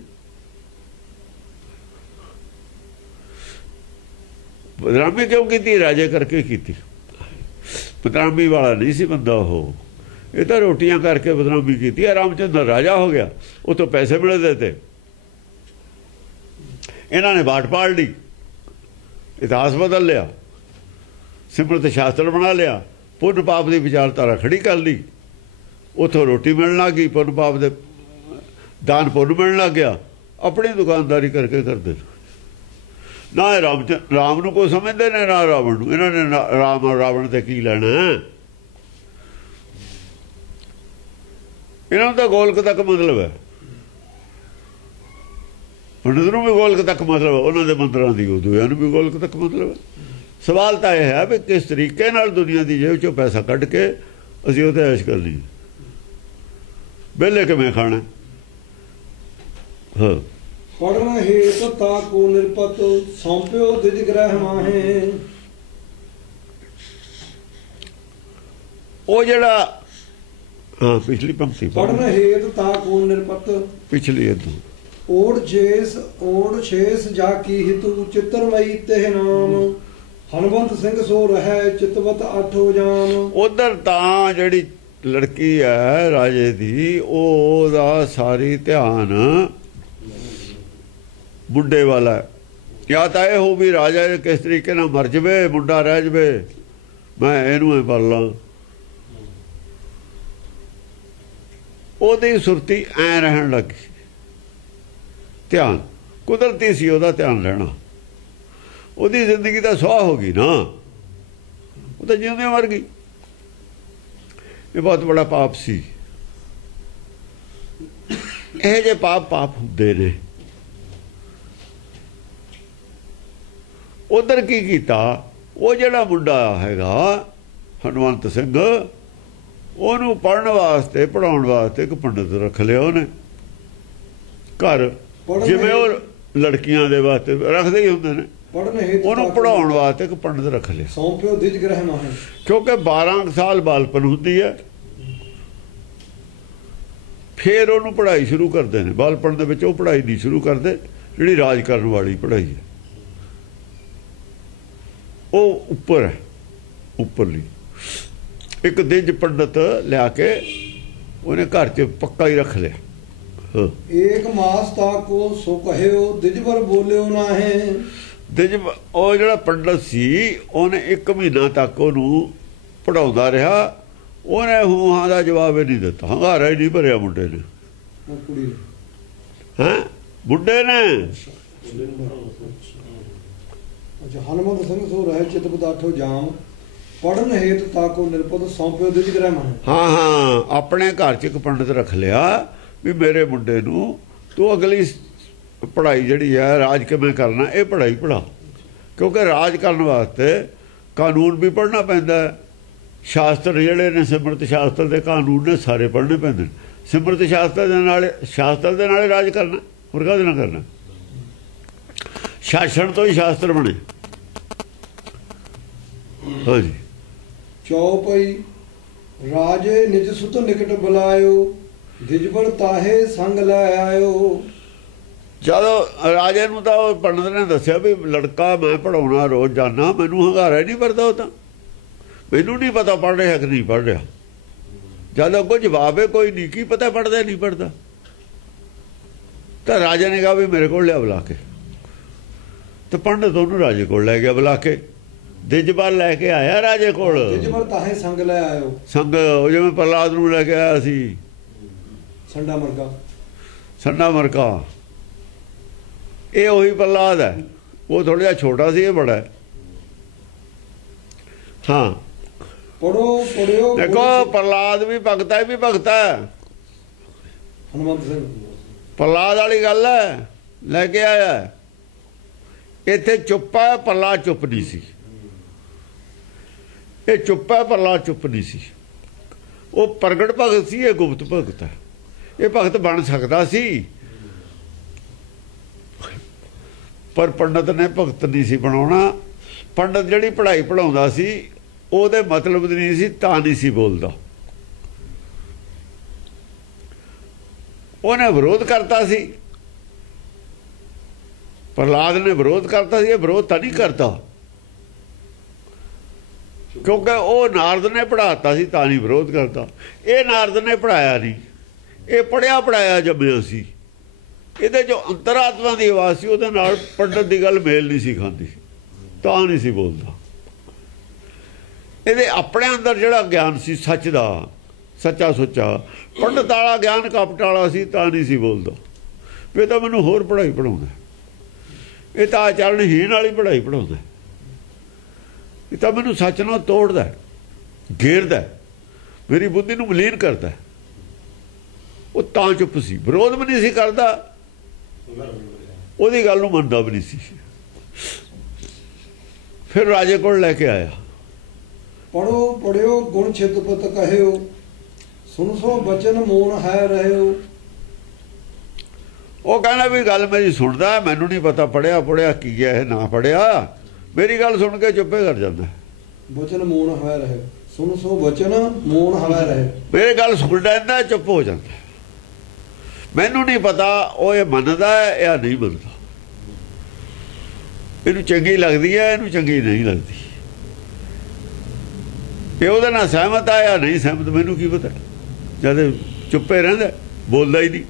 ਬਦਨਾਮੀ ਕਿਉਂ ਕੀਤੀ? ਰਾਜੇ ਕਰਕੇ ਕੀਤੀ। ਬਦਨਾਮੀ ਵਾਲਾ ਨਹੀਂ ਸੀ ਬੰਦਾ ਉਹ। ਇਹ ਤਾਂ ਰੋਟੀਆਂ ਕਰਕੇ ਬਦਨਾਮੀ ਕੀਤੀ। ਰਾਮਚੰਦਰ ਰਾਜਾ ਹੋ ਗਿਆ, ਉਹ ਤੋਂ ਪੈਸੇ ਮਿਲਦੇ ਤੇ ਇਹਨਾਂ ਨੇ ਬਾਟ ਪਾੜ ਲਈ, ਇਤਿਹਾਸ ਬਦਲ ਲਿਆ, ਸਿਮਰਤ ਸ਼ਾਸਤਰ ਬਣਾ ਲਿਆ, ਪੁੰਨ ਪਾਪ ਦੀ ਵਿਚਾਰਧਾਰਾ ਖੜੀ ਕਰ ਲਈ। ਉੱਥੋਂ ਰੋਟੀ ਮਿਲਣ ਲੱਗ ਗਈ, ਪੁੰਨ ਪਾਪ ਦੇ ਦਾਨ ਪੁੰਨ ਮਿਲਣ ਲੱਗ ਗਿਆ। ਆਪਣੀ ਦੁਕਾਨਦਾਰੀ ਕਰਕੇ ਕਰਦੇ ਨਾ। ਰਾਮ ਨੂੰ ਕੋਈ ਸਮਝਦੇ ਨੇ ਨਾ ਰਾਵਣ ਨੂੰ। ਇਹਨਾਂ ਨੇ ਰਾਮ ਔਰ ਰਾਵਣ ਤੇ ਕੀ ਲੈਣਾ? ਇਹਨਾਂ ਨੂੰ ਤਾਂ ਗੋਲਕ ਤੱਕ ਮਤਲਬ ਹੈ। ਪੰਡਤ ਨੂੰ ਵੀ ਗੋਲਕ ਤੱਕ ਮਤਲਬ ਹੈ, ਉਹਨਾਂ ਦੇ ਮੰਤਰਾਂ ਦੀ ਉਹ ਦੂਜਿਆਂ ਨੂੰ ਵੀ ਗੋਲਕ ਤੱਕ ਮਤਲਬ ਹੈ। ਸਵਾਲ ਤਾਂ ਇਹ ਹੈ ਵੀ ਕਿਸ ਤਰੀਕੇ ਨਾਲ ਦੁਨੀਆ ਦੀ ਜੇਬ ਚੋਂ ਪੈਸਾ ਕੱਢ ਕੇ ਅਸੀਂ ਉਹ 'ਤੇ ਐਸ਼ ਕਰਨੀ, ਵਿਹਲੇ ਕਿਵੇਂ ਖਾਣਾ। ਹਾਂ, ਪੜਨ ਹੇਤ ਤਾ ਕੋ ਨਿਰਪਤ ਸੌਂਪਿਓ ਦਿਜ ਗ੍ਰਹਿ ਮਾਹੇ। ਉਹ ਜਿਹੜਾ ਹਾਂ ਪਿਛਲੀ ਪੰਕਤੀ ਪੜਨ ਹੇਤ ਤਾ ਕੋ ਨਿਰਪਤ ਪਿਛਲੀ ਇਦੋਂ ਓੜ ਛੇਸ ਜਾ ਕੀ ਹਿਤੂ ਚਿੱਤਰਮਈ ਤਹਿ ਨਾਮ। ਹਨੂਮੰਤ ਸਿੰਘ ਸੋ ਰਹਿ ਚਿਤਵਤ ਆਠੋ ਜਾਮ। ਉਧਰ ਤਾਂ ਜਿਹੜੀ ਲੜਕੀ ਹੈ ਰਾਜੇ ਦੀ, ਉਹਦਾ ਸਾਰੀ ਧਿਆਨ ਮੁੰਡੇ ਵਾਲਾ। ਜਾਂ ਤਾਂ ਇਹ ਹੋ ਵੀ ਰਾਜਾ ਕਿਸ ਤਰੀਕੇ ਨਾਲ ਮਰ ਜਾਵੇ, ਮੁੰਡਾ ਰਹਿ ਜਾਵੇ, ਮੈਂ ਇਹਨੂੰ ਹੀ ਪਾਲ ਲਾਂ। ਉਹਦੀ ਸੁਰਤੀ ਐ ਰਹਿਣ ਲੱਗੀ, ਧਿਆਨ ਕੁਦਰਤੀ ਸੀ ਉਹਦਾ ਧਿਆਨ ਰਹਿਣਾ। ਉਹਦੀ ਜ਼ਿੰਦਗੀ ਤਾਂ ਸੁਆਹ ਹੋ ਗਈ ਨਾ, ਉਹ ਤਾਂ ਜਿਉਂਦੇ ਮਰ ਗਈ। ਇਹ ਬਹੁਤ ਬੜਾ ਪਾਪ ਸੀ। ਇਹ ਜੇ ਪਾਪ ਹੁੰਦੇ ਨੇ। ਉਧਰ ਕੀ ਕੀਤਾ, ਉਹ ਜਿਹੜਾ ਮੁੰਡਾ ਹੈਗਾ ਹਨੂਮੰਤ ਸਿੰਘ, ਉਹਨੂੰ ਪੜ੍ਹਨ ਵਾਸਤੇ ਪੜ੍ਹਾਉਣ ਵਾਸਤੇ ਇੱਕ ਪੰਡਤ ਰੱਖ ਲਿਆ ਉਹਨੇ ਘਰ, ਜਿਵੇਂ ਉਹ ਲੜਕੀਆਂ ਦੇ ਵਾਸਤੇ ਰੱਖਦੇ ਹੀ ਹੁੰਦੇ ਨੇ। ਉਹਨੂੰ ਪੜ੍ਹਾਉਣ ਵਾਸਤੇ ਇੱਕ ਪੰਡਤ ਰੱਖ ਲਿਆ। ਸੌਂਪਿਓ ਦਿਜ ਗ੍ਰਹਿ ਮਾਹੇ, ਕਿਉਂਕਿ 12 ਸਾਲ ਬਾਲਪਨ ਹੁੰਦੀ ਹੈ, ਫਿਰ ਉਹਨੂੰ ਪੜ੍ਹਾਈ ਸ਼ੁਰੂ ਕਰਦੇ ਨੇ। ਬਾਲਪਨ ਦੇ ਵਿੱਚ ਉਹ ਪੜ੍ਹਾਈ ਨਹੀਂ ਸ਼ੁਰੂ ਕਰਦੇ ਜਿਹੜੀ ਰਾਜ ਕਰਨ ਵਾਲੀ ਪੜ੍ਹਾਈ ਹੈ, ਉਹ ਉੱਪਰ ਹੈ, ਉੱਪਰਲੀ। ਇੱਕ ਦਿਜ ਪੰਡਤ ਲਿਆ ਕੇ ਉਹਨੇ ਘਰ 'ਚ ਪੱਕਾ ਹੀ ਰੱਖ ਲਿਆ। ਏਕ ਮਾਸ ਤਾ ਕੋ ਸੋ ਕਹਿਓ ਦਿਜ ਪਰ ਬੋਲਿਓ ਨਾਹੇ। ਦਿਜ ਉਹ ਜਿਹੜਾ ਪੰਡਤ ਸੀ, ਉਹਨੇ 1 ਮਹੀਨਾ ਤੱਕ ਉਹਨੂੰ ਪੜ੍ਹਾਉਂਦਾ ਰਿਹਾ। ਉਹਨੇ ਹੂਹਾਂ ਦਾ ਜਵਾਬ ਹੀ ਨਹੀਂ ਦਿੱਤਾ, ਹੰਗਾਰਾ ਹੀ ਨਹੀਂ ਭਰਿਆ ਮੁੰਡੇ ਨੇ। ਹੈਂ, ਮੁੰਡੇ ਨੇ। ਹਨੂਮੰਤ ਸਿੰਘ ਸੋ ਰਹਿ ਚਿਤਵਤ ਆਠੋ ਜਾਮ। ਪੜਨ ਹੇਤ ਤਾ ਕੋ ਨਿਰਪਤ ਸੌਂਪਿਓ ਦਿਜ ਗ੍ਰਹਿ ਮਾਹੇ। ਹਾਂ, ਆਪਣੇ ਘਰ 'ਚ ਇੱਕ ਪੰਡਤ ਰੱਖ ਲਿਆ ਵੀ ਮੇਰੇ ਮੁੰਡੇ ਨੂੰ ਤੂੰ ਅਗਲੀ ਪੜ੍ਹਾਈ ਜਿਹੜੀ ਹੈ ਰਾਜ ਕਿਵੇਂ ਕਰਨਾ, ਇਹ ਪੜ੍ਹਾਈ ਪੜ੍ਹਾ। ਕਿਉਂਕਿ ਰਾਜ ਕਰਨ ਵਾਸਤੇ ਕਾਨੂੰਨ ਵੀ ਪੜ੍ਹਨਾ ਪੈਂਦਾ। ਸ਼ਾਸਤਰ ਜਿਹੜੇ ਨੇ, ਸਿਮਰਤ ਸ਼ਾਸਤਰ ਦੇ ਕਾਨੂੰਨ ਨੇ, ਸਾਰੇ ਪੜ੍ਹਨੇ ਪੈਂਦੇ ਨੇ। ਸਿਮਰਤ ਸ਼ਾਸਤਰ ਦੇ ਨਾਲ ਰਾਜ ਕਰਨਾ, ਹੋਰ ਕਾਹਦੇ ਨਾਲ ਕਰਨਾ। ਸ਼ਾਸਨ ਤੋਂ ਹੀ ਸ਼ਾਸਤਰ ਬਣੇ। ਹਾਂਜੀ, ਚੌਪਈ ਰਾਜੇ ਨਿਜ ਸੁਤ ਨਿਕਟ ਬੁਲਾਇਓ ਦਿਜਬਲ ਤਾਹੇ ਸੰਗ ਲੈ ਆਇਓ। ਜਦੋਂ ਰਾਜੇ ਨੂੰ ਤਾਂ ਉਹ ਪੰਡਤ ਨੇ ਦੱਸਿਆ ਵੀ ਲੜਕਾ ਮੈਂ ਪੜ੍ਹਾਉਣਾ ਰੋਜ਼ ਜਾਣਾ, ਮੈਨੂੰ ਹੰਗਾਰਾ ਨਹੀਂ ਭਰਦਾ। ਉਹ ਤਾਂ ਮੈਨੂੰ ਨਹੀਂ ਪਤਾ ਪੜ੍ਹ ਰਿਹਾ ਕਿ ਨਹੀਂ ਪੜ੍ਹ ਰਿਹਾ। ਜਦ ਅੱਗੋਂ ਜਵਾਬ ਹੈ ਕੋਈ ਨਹੀਂ, ਕੀ ਪਤਾ ਪੜ੍ਹਦਾ ਨਹੀਂ ਪੜ੍ਹਦਾ। ਤਾਂ ਰਾਜਾ ਨੇ ਕਿਹਾ ਵੀ ਮੇਰੇ ਕੋਲ ਲਿਆ ਬੁਲਾ ਕੇ। ਤਾਂ ਪੰਡਤ ਉਹਨੂੰ ਰਾਜੇ ਕੋਲ ਲੈ ਗਿਆ ਬੁਲਾ ਕੇ। ਦਿਜਬਲ ਲੈ ਕੇ ਆਇਆ ਰਾਜੇ ਕੋਲ। ਦਿਜਬਲ ਤਾਹੇ ਸੰਗ ਲੈ ਆਇਓ। ਸੰਗ ਉਹ ਜਿਵੇਂ ਪ੍ਰਹਲਾਦ ਨੂੰ ਲੈ ਕੇ ਆਇਆ ਸੀ, ਸੰਡਾ ਮਰਕਾ। ਇਹ ਉਹੀ ਪ੍ਰਹਲਾਦ ਹੈ। ਉਹ ਥੋੜਾ ਜਿਹਾ ਛੋਟਾ ਸੀ, ਇਹ ਬੜਾ ਹੈ। ਹਾਂ, ਪੜਿਓ ਦੇਖੋ ਪ੍ਰਹਲਾਦ ਵੀ ਭਗਤ ਹੈ, ਵੀ ਭਗਤ ਹੈ। ਹਨੂਮੰਤ ਸਿੰਘ ਪ੍ਰਹਲਾਦ ਵਾਲੀ ਗੱਲ ਹੈ, ਲੈ ਕੇ ਆਇਆ। ਇੱਥੇ ਚੁੱਪ ਹੈ, ਪ੍ਰਹਲਾਦ ਚੁੱਪ ਨਹੀਂ ਸੀ। ਇਹ ਚੁੱਪ ਹੈ, ਪ੍ਰਹਲਾਦ ਚੁੱਪ ਨਹੀਂ ਸੀ। ਉਹ ਪ੍ਰਗਟ ਭਗਤ ਸੀ, ਇਹ ਗੁਪਤ ਭਗਤ ਹੈ। ਇਹ ਭਗਤ ਬਣ ਸਕਦਾ ਸੀ, ਪਰ ਪੰਡਤ ਨੇ ਭਗਤ ਨਹੀਂ ਸੀ ਬਣਾਉਣਾ। ਪੰਡਤ ਜਿਹੜੀ ਪੜ੍ਹਾਈ ਪੜ੍ਹਾਉਂਦਾ ਸੀ ਉਹਦੇ ਮਤਲਬ ਦੀ ਨਹੀਂ ਸੀ, ਤਾਂ ਨਹੀਂ ਸੀ ਬੋਲਦਾ। ਉਹਨੇ ਵਿਰੋਧ ਕਰਤਾ ਸੀ, ਪ੍ਰਹਲਾਦ ਨੇ ਵਿਰੋਧ ਕਰਤਾ ਸੀ। ਇਹ ਵਿਰੋਧ ਤਾਂ ਨਹੀਂ ਕਰਤਾ, ਕਿਉਂਕਿ ਉਹ ਨਾਰਦ ਨੇ ਪੜ੍ਹਾਤਾ ਸੀ, ਤਾਂ ਨਹੀਂ ਵਿਰੋਧ ਕਰਤਾ। ਇਹ ਨਾਰਦ ਨੇ ਪੜ੍ਹਾਇਆ ਨਹੀਂ, ਇਹ ਪੜ੍ਹਿਆ ਪੜ੍ਹਾਇਆ ਜੰਮਿਆ ਸੀ। ਇਹਦੇ ਜੋ ਅੰਤਰਾਤਮਾ ਦੀ ਆਵਾਜ਼ ਸੀ, ਉਹਦੇ ਨਾਲ ਪੰਡਤ ਦੀ ਗੱਲ ਮੇਲ ਨਹੀਂ ਸੀ ਖਾਂਦੀ, ਤਾਂ ਨਹੀਂ ਸੀ ਬੋਲਦਾ। ਇਹਦੇ ਆਪਣੇ ਅੰਦਰ ਜਿਹੜਾ ਗਿਆਨ ਸੀ ਸੱਚ ਦਾ, ਸੱਚਾ ਸੁੱਚਾ ਪੰਡਤ ਵਾਲਾ ਗਿਆਨ ਕਪਟ ਵਾਲਾ ਸੀ, ਤਾਂ ਨਹੀਂ ਸੀ ਬੋਲਦਾ। ਇਹ ਤਾਂ ਮੈਨੂੰ ਹੋਰ ਪੜ੍ਹਾਈ ਪੜ੍ਹਾਉਂਦਾ, ਇਹ ਤਾਂ ਆਚਰਣਹੀਣ ਵਾਲੀ ਪੜ੍ਹਾਈ ਪੜ੍ਹਾਉਂਦਾ, ਇਹ ਤਾਂ ਮੈਨੂੰ ਸੱਚ ਨਾਲ ਤੋੜਦਾ, ਘੇਰਦਾ, ਮੇਰੀ ਬੁੱਧੀ ਨੂੰ ਮਲੀਨ ਕਰਦਾ। ਉਹ ਤਾਂ ਚੁੱਪ ਸੀ, ਵਿਰੋਧ ਵੀ ਨਹੀਂ ਸੀ ਕਰਦਾ, ਉਹਦੀ ਗੱਲ ਨੂੰ ਮੰਨਦਾ ਵੀ ਨਹੀਂ ਸੀ। ਫਿਰ ਰਾਜੇ ਕੋਲ ਲੈ ਕੇ ਆਇਆ। ਪੜੋ ਪੜਿਓ ਗੁਣ ਛਿਦਪਤ ਕਹਿਓ, ਸੁਣ ਸੋ ਬਚਨ ਮੋਨ ਹੈ ਰਹਿਓ। ਉਹ ਕਹਿੰਦਾ ਵੀ ਗੱਲ ਮੇਰੀ ਸੁਣਦਾ, ਮੈਨੂੰ ਨਹੀਂ ਪਤਾ ਪੜਿਆ ਪੜਿਆ ਕੀ ਹੈ ਨਾ ਪੜਿਆ, ਮੇਰੀ ਗੱਲ ਸੁਣ ਕੇ ਚੁੱਪੇ ਕਰ ਜਾਂਦਾ। ਬਚਨ ਮੋਨ ਹੈ ਰਹਿਓ, ਸੁਣ ਸੋ ਬਚਨ ਮੋਨ ਹੈ ਰਹਿਓ। ਮੇਰੀ ਗੱਲ ਸੁਣ ਲੈਂਦਾ, ਚੁੱਪ ਹੋ ਜਾਂਦਾ। ਮੈਨੂੰ ਨਹੀਂ ਪਤਾ ਉਹ ਇਹ ਮੰਨਦਾ ਹੈ ਜਾਂ ਨਹੀਂ ਮੰਨਦਾ, ਇਹਨੂੰ ਚੰਗੀ ਲੱਗਦੀ ਹੈ ਇਹਨੂੰ ਚੰਗੀ ਨਹੀਂ ਲੱਗਦੀ, ਇਹ ਉਹਦੇ ਨਾਲ ਸਹਿਮਤ ਆ ਜਾਂ ਨਹੀਂ ਸਹਿਮਤ, ਮੈਨੂੰ ਕੀ ਪਤਾ। ਜਦ ਚੁੱਪੇ ਰਹਿੰਦਾ, ਬੋਲਦਾ ਹੀ ਨਹੀਂ।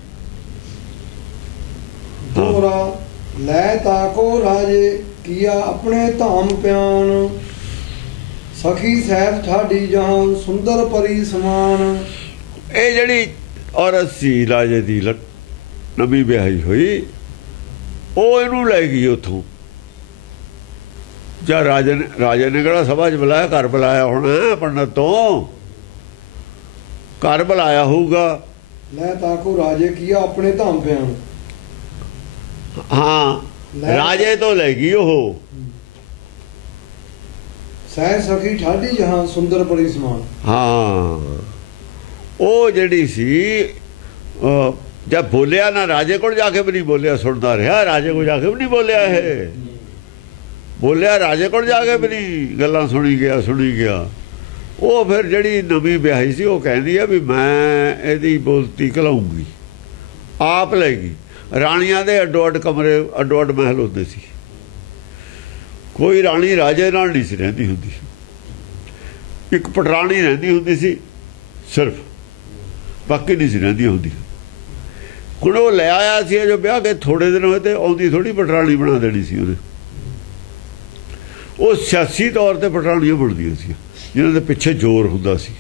ਦੋਰਾ ਲੈ ਤਾਕੋ ਰਾਜੇ, ਕੀਆ ਆਪਣੇ ਧਾਮ ਪਿਆਨ। ਸਖੀ ਸਹਿਤ ਠਾਡੀ ਜਹਾਂ, ਸੁੰਦਰ ਪਰੀ ਸਮਾਨ। ਇਹ ਜਿਹੜੀ ਔਰਤ ਸੀ ਰਾਜੇ ਦੀ ਨਵੀਂ ਵਿਆਹੀ ਹੋਈ, ਉਹ ਇਹਨੂੰ ਲੈ ਗਈ ਉੱਥੋਂ। ਜਾਂ ਰਾਜੇ ਨੇ ਕਿਹੜਾ ਸਭਾ 'ਚ ਬੁਲਾਇਆ, ਘਰ ਬੁਲਾਇਆ ਹੋਣਾ ਪੰਡਤ ਤੋਂ, ਘਰ ਬੁਲਾਇਆ ਹੋਊਗਾ। ਲੈ ਤਾਕੋ ਰਾਜੇ, ਕੀਆ ਆਪਣੇ ਧਾਮ ਪਿਆਨ। ਹਾਂ, ਰਾਜੇ ਤੋਂ ਲੈ ਗਈ ਉਹ। ਸਹਿ ਸਖੀ ਠਾਡੀ ਜਹਾਂ, ਸੁੰਦਰ ਪਰੀ ਸਮਾਨ। ਹਾਂ, ਉਹ ਜਿਹੜੀ ਸੀ ਜਦ ਬੋਲਿਆ ਨਾ, ਰਾਜੇ ਕੋਲ ਜਾ ਕੇ ਵੀ ਨਹੀਂ ਬੋਲਿਆ, ਸੁਣਦਾ ਰਿਹਾ। ਰਾਜੇ ਕੋਲ ਜਾ ਕੇ ਵੀ ਨਹੀਂ ਬੋਲਿਆ, ਇਹ ਬੋਲਿਆ ਰਾਜੇ ਕੋਲ ਜਾ ਕੇ ਵੀ ਨਹੀਂ, ਗੱਲਾਂ ਸੁਣੀ ਗਿਆ। ਉਹ ਫਿਰ ਜਿਹੜੀ ਨਵੀਂ ਵਿਆਹੀ ਸੀ ਉਹ ਕਹਿੰਦੀ ਆ ਵੀ ਮੈਂ ਇਹਦੀ ਬੋਲਤੀ ਘਲਾਉਂਗੀ, ਆਪ ਲੈ ਗਈ। ਰਾਣੀਆਂ ਦੇ ਅੱਡੋ ਅੱਡ ਕਮਰੇ, ਅੱਡੋ ਅੱਡ ਮਹਿਲ ਹੁੰਦੇ ਸੀ, ਕੋਈ ਰਾਣੀ ਰਾਜੇ ਨਾਲ ਨਹੀਂ ਸੀ ਰਹਿੰਦੀ ਹੁੰਦੀ, ਇੱਕ ਪਟਰਾਣੀ ਰਹਿੰਦੀ ਹੁੰਦੀ ਸੀ ਸਿਰਫ, ਬਾਕੀ ਨਹੀਂ ਸੀ ਰਹਿੰਦੀ ਹੁੰਦੀ। ਹੁਣ ਉਹ ਲੈ ਆਇਆ ਸੀ ਜੋ ਵਿਆਹ ਕੇ ਥੋੜੇ ਦਿਨ ਹੋਏ ਤੇ ਆਉਂਦੀ ਥੋੜੀ ਪਟਰਾਣੀ ਬਣਾ ਦੇਣੀ ਸੀ ਉਹਨੇ। ਉਹ ਸਿਆਸੀ ਤੌਰ ਤੇ ਪਟਰਾਣੀਆਂ ਬਣਦੀਆਂ ਸੀ ਜਿਹਨਾਂ ਦੇ ਪਿੱਛੇ ਜ਼ੋਰ ਹੁੰਦਾ ਸੀ,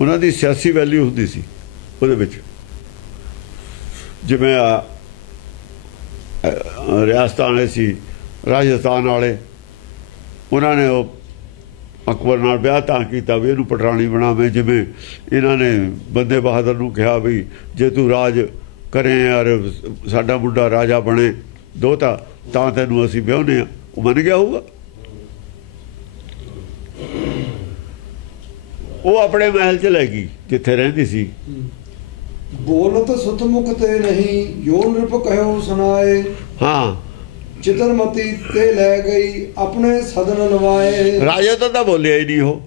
ਉਹਨਾਂ ਦੀ ਸਿਆਸੀ ਵੈਲਿਊ ਹੁੰਦੀ ਸੀ ਉਹਦੇ ਵਿੱਚ। ਜਿਵੇਂ ਰਿਆਸਤਾਂ ਵਾਲੇ ਸੀ, ਰਾਜਸਥਾਨ ਵਾਲੇ, ਉਹਨਾਂ ਨੇ ਉਹ ਅਕਬਰ ਨਾਲ ਵਿਆਹ ਤਾਂ ਕੀਤਾ ਵੀ ਇਹਨੂੰ ਪਟਰਾਣੀ ਬਣਾਵੇਂ। ਜਿਵੇਂ ਇਹਨਾਂ ਨੇ ਬੰਦੇ ਬਹਾਦਰ ਨੂੰ ਕਿਹਾ ਵੀ ਜੇ ਤੂੰ ਰਾਜ ਕਰੇ ਔਰ ਸਾਡਾ ਮੁੰਡਾ ਰਾਜਾ ਬਣੇ ਦੋਹਤਾ ਤਾਂ ਤੈਨੂੰ ਅਸੀਂ ਵਿਆਹੁੰਦੇ ਹਾਂ, ਉਹ ਮੰਨ ਗਿਆ ਹੋਊਗਾ। ਉਹ ਆਪਣੇ ਮਹਿਲ 'ਚ ਲੈ ਗਈ ਜਿੱਥੇ ਰਹਿੰਦੀ ਸੀ। ਬੋਲਤ ਸੁਤਮੁਖ ਤੇ ਨਹੀਂ, ਜੋ ਨਿਰਭ ਕਹਿਓ ਸੁਣਾਏ। ਹਾਂ, ਚਿਤਰਮਤੀ ਤੇ ਲੈ ਗਈ, ਆਪਣੇ ਸਦਨ ਲਵਾਏ। ਰਾਜੇ ਤੋਂ ਤਾਂ ਬੋਲਿਆ ਹੀ ਨਹੀਂ ਉਹ,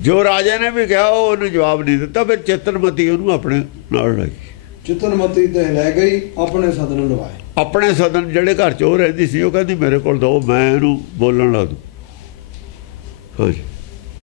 ਜੋ ਰਾਜੇ ਨੇ ਵੀ ਕਿਹਾ ਉਹ ਉਹਨੂੰ ਜਵਾਬ ਨਹੀਂ ਦਿੱਤਾ। ਫਿਰ ਚਿਤਰਮਤੀ ਉਹਨੂੰ ਆਪਣੇ ਨਾਲ ਲੈ ਗਈ। ਚਿਤਰਮਤੀ ਤੇ ਲੈ ਗਈ, ਆਪਣੇ ਸਦਨ ਲਵਾਏ। ਆਪਣੇ ਸਦਨ ਜਿਹੜੇ ਘਰ 'ਚ ਉਹ ਰਹਿੰਦੀ ਸੀ, ਉਹ ਕਹਿੰਦੀ ਮੇਰੇ ਕੋਲ ਦੋ, ਮੈਂ ਇਹਨੂੰ ਬੋਲਣ ਲਾ ਦੂੰ। ਹਾਂਜੀ।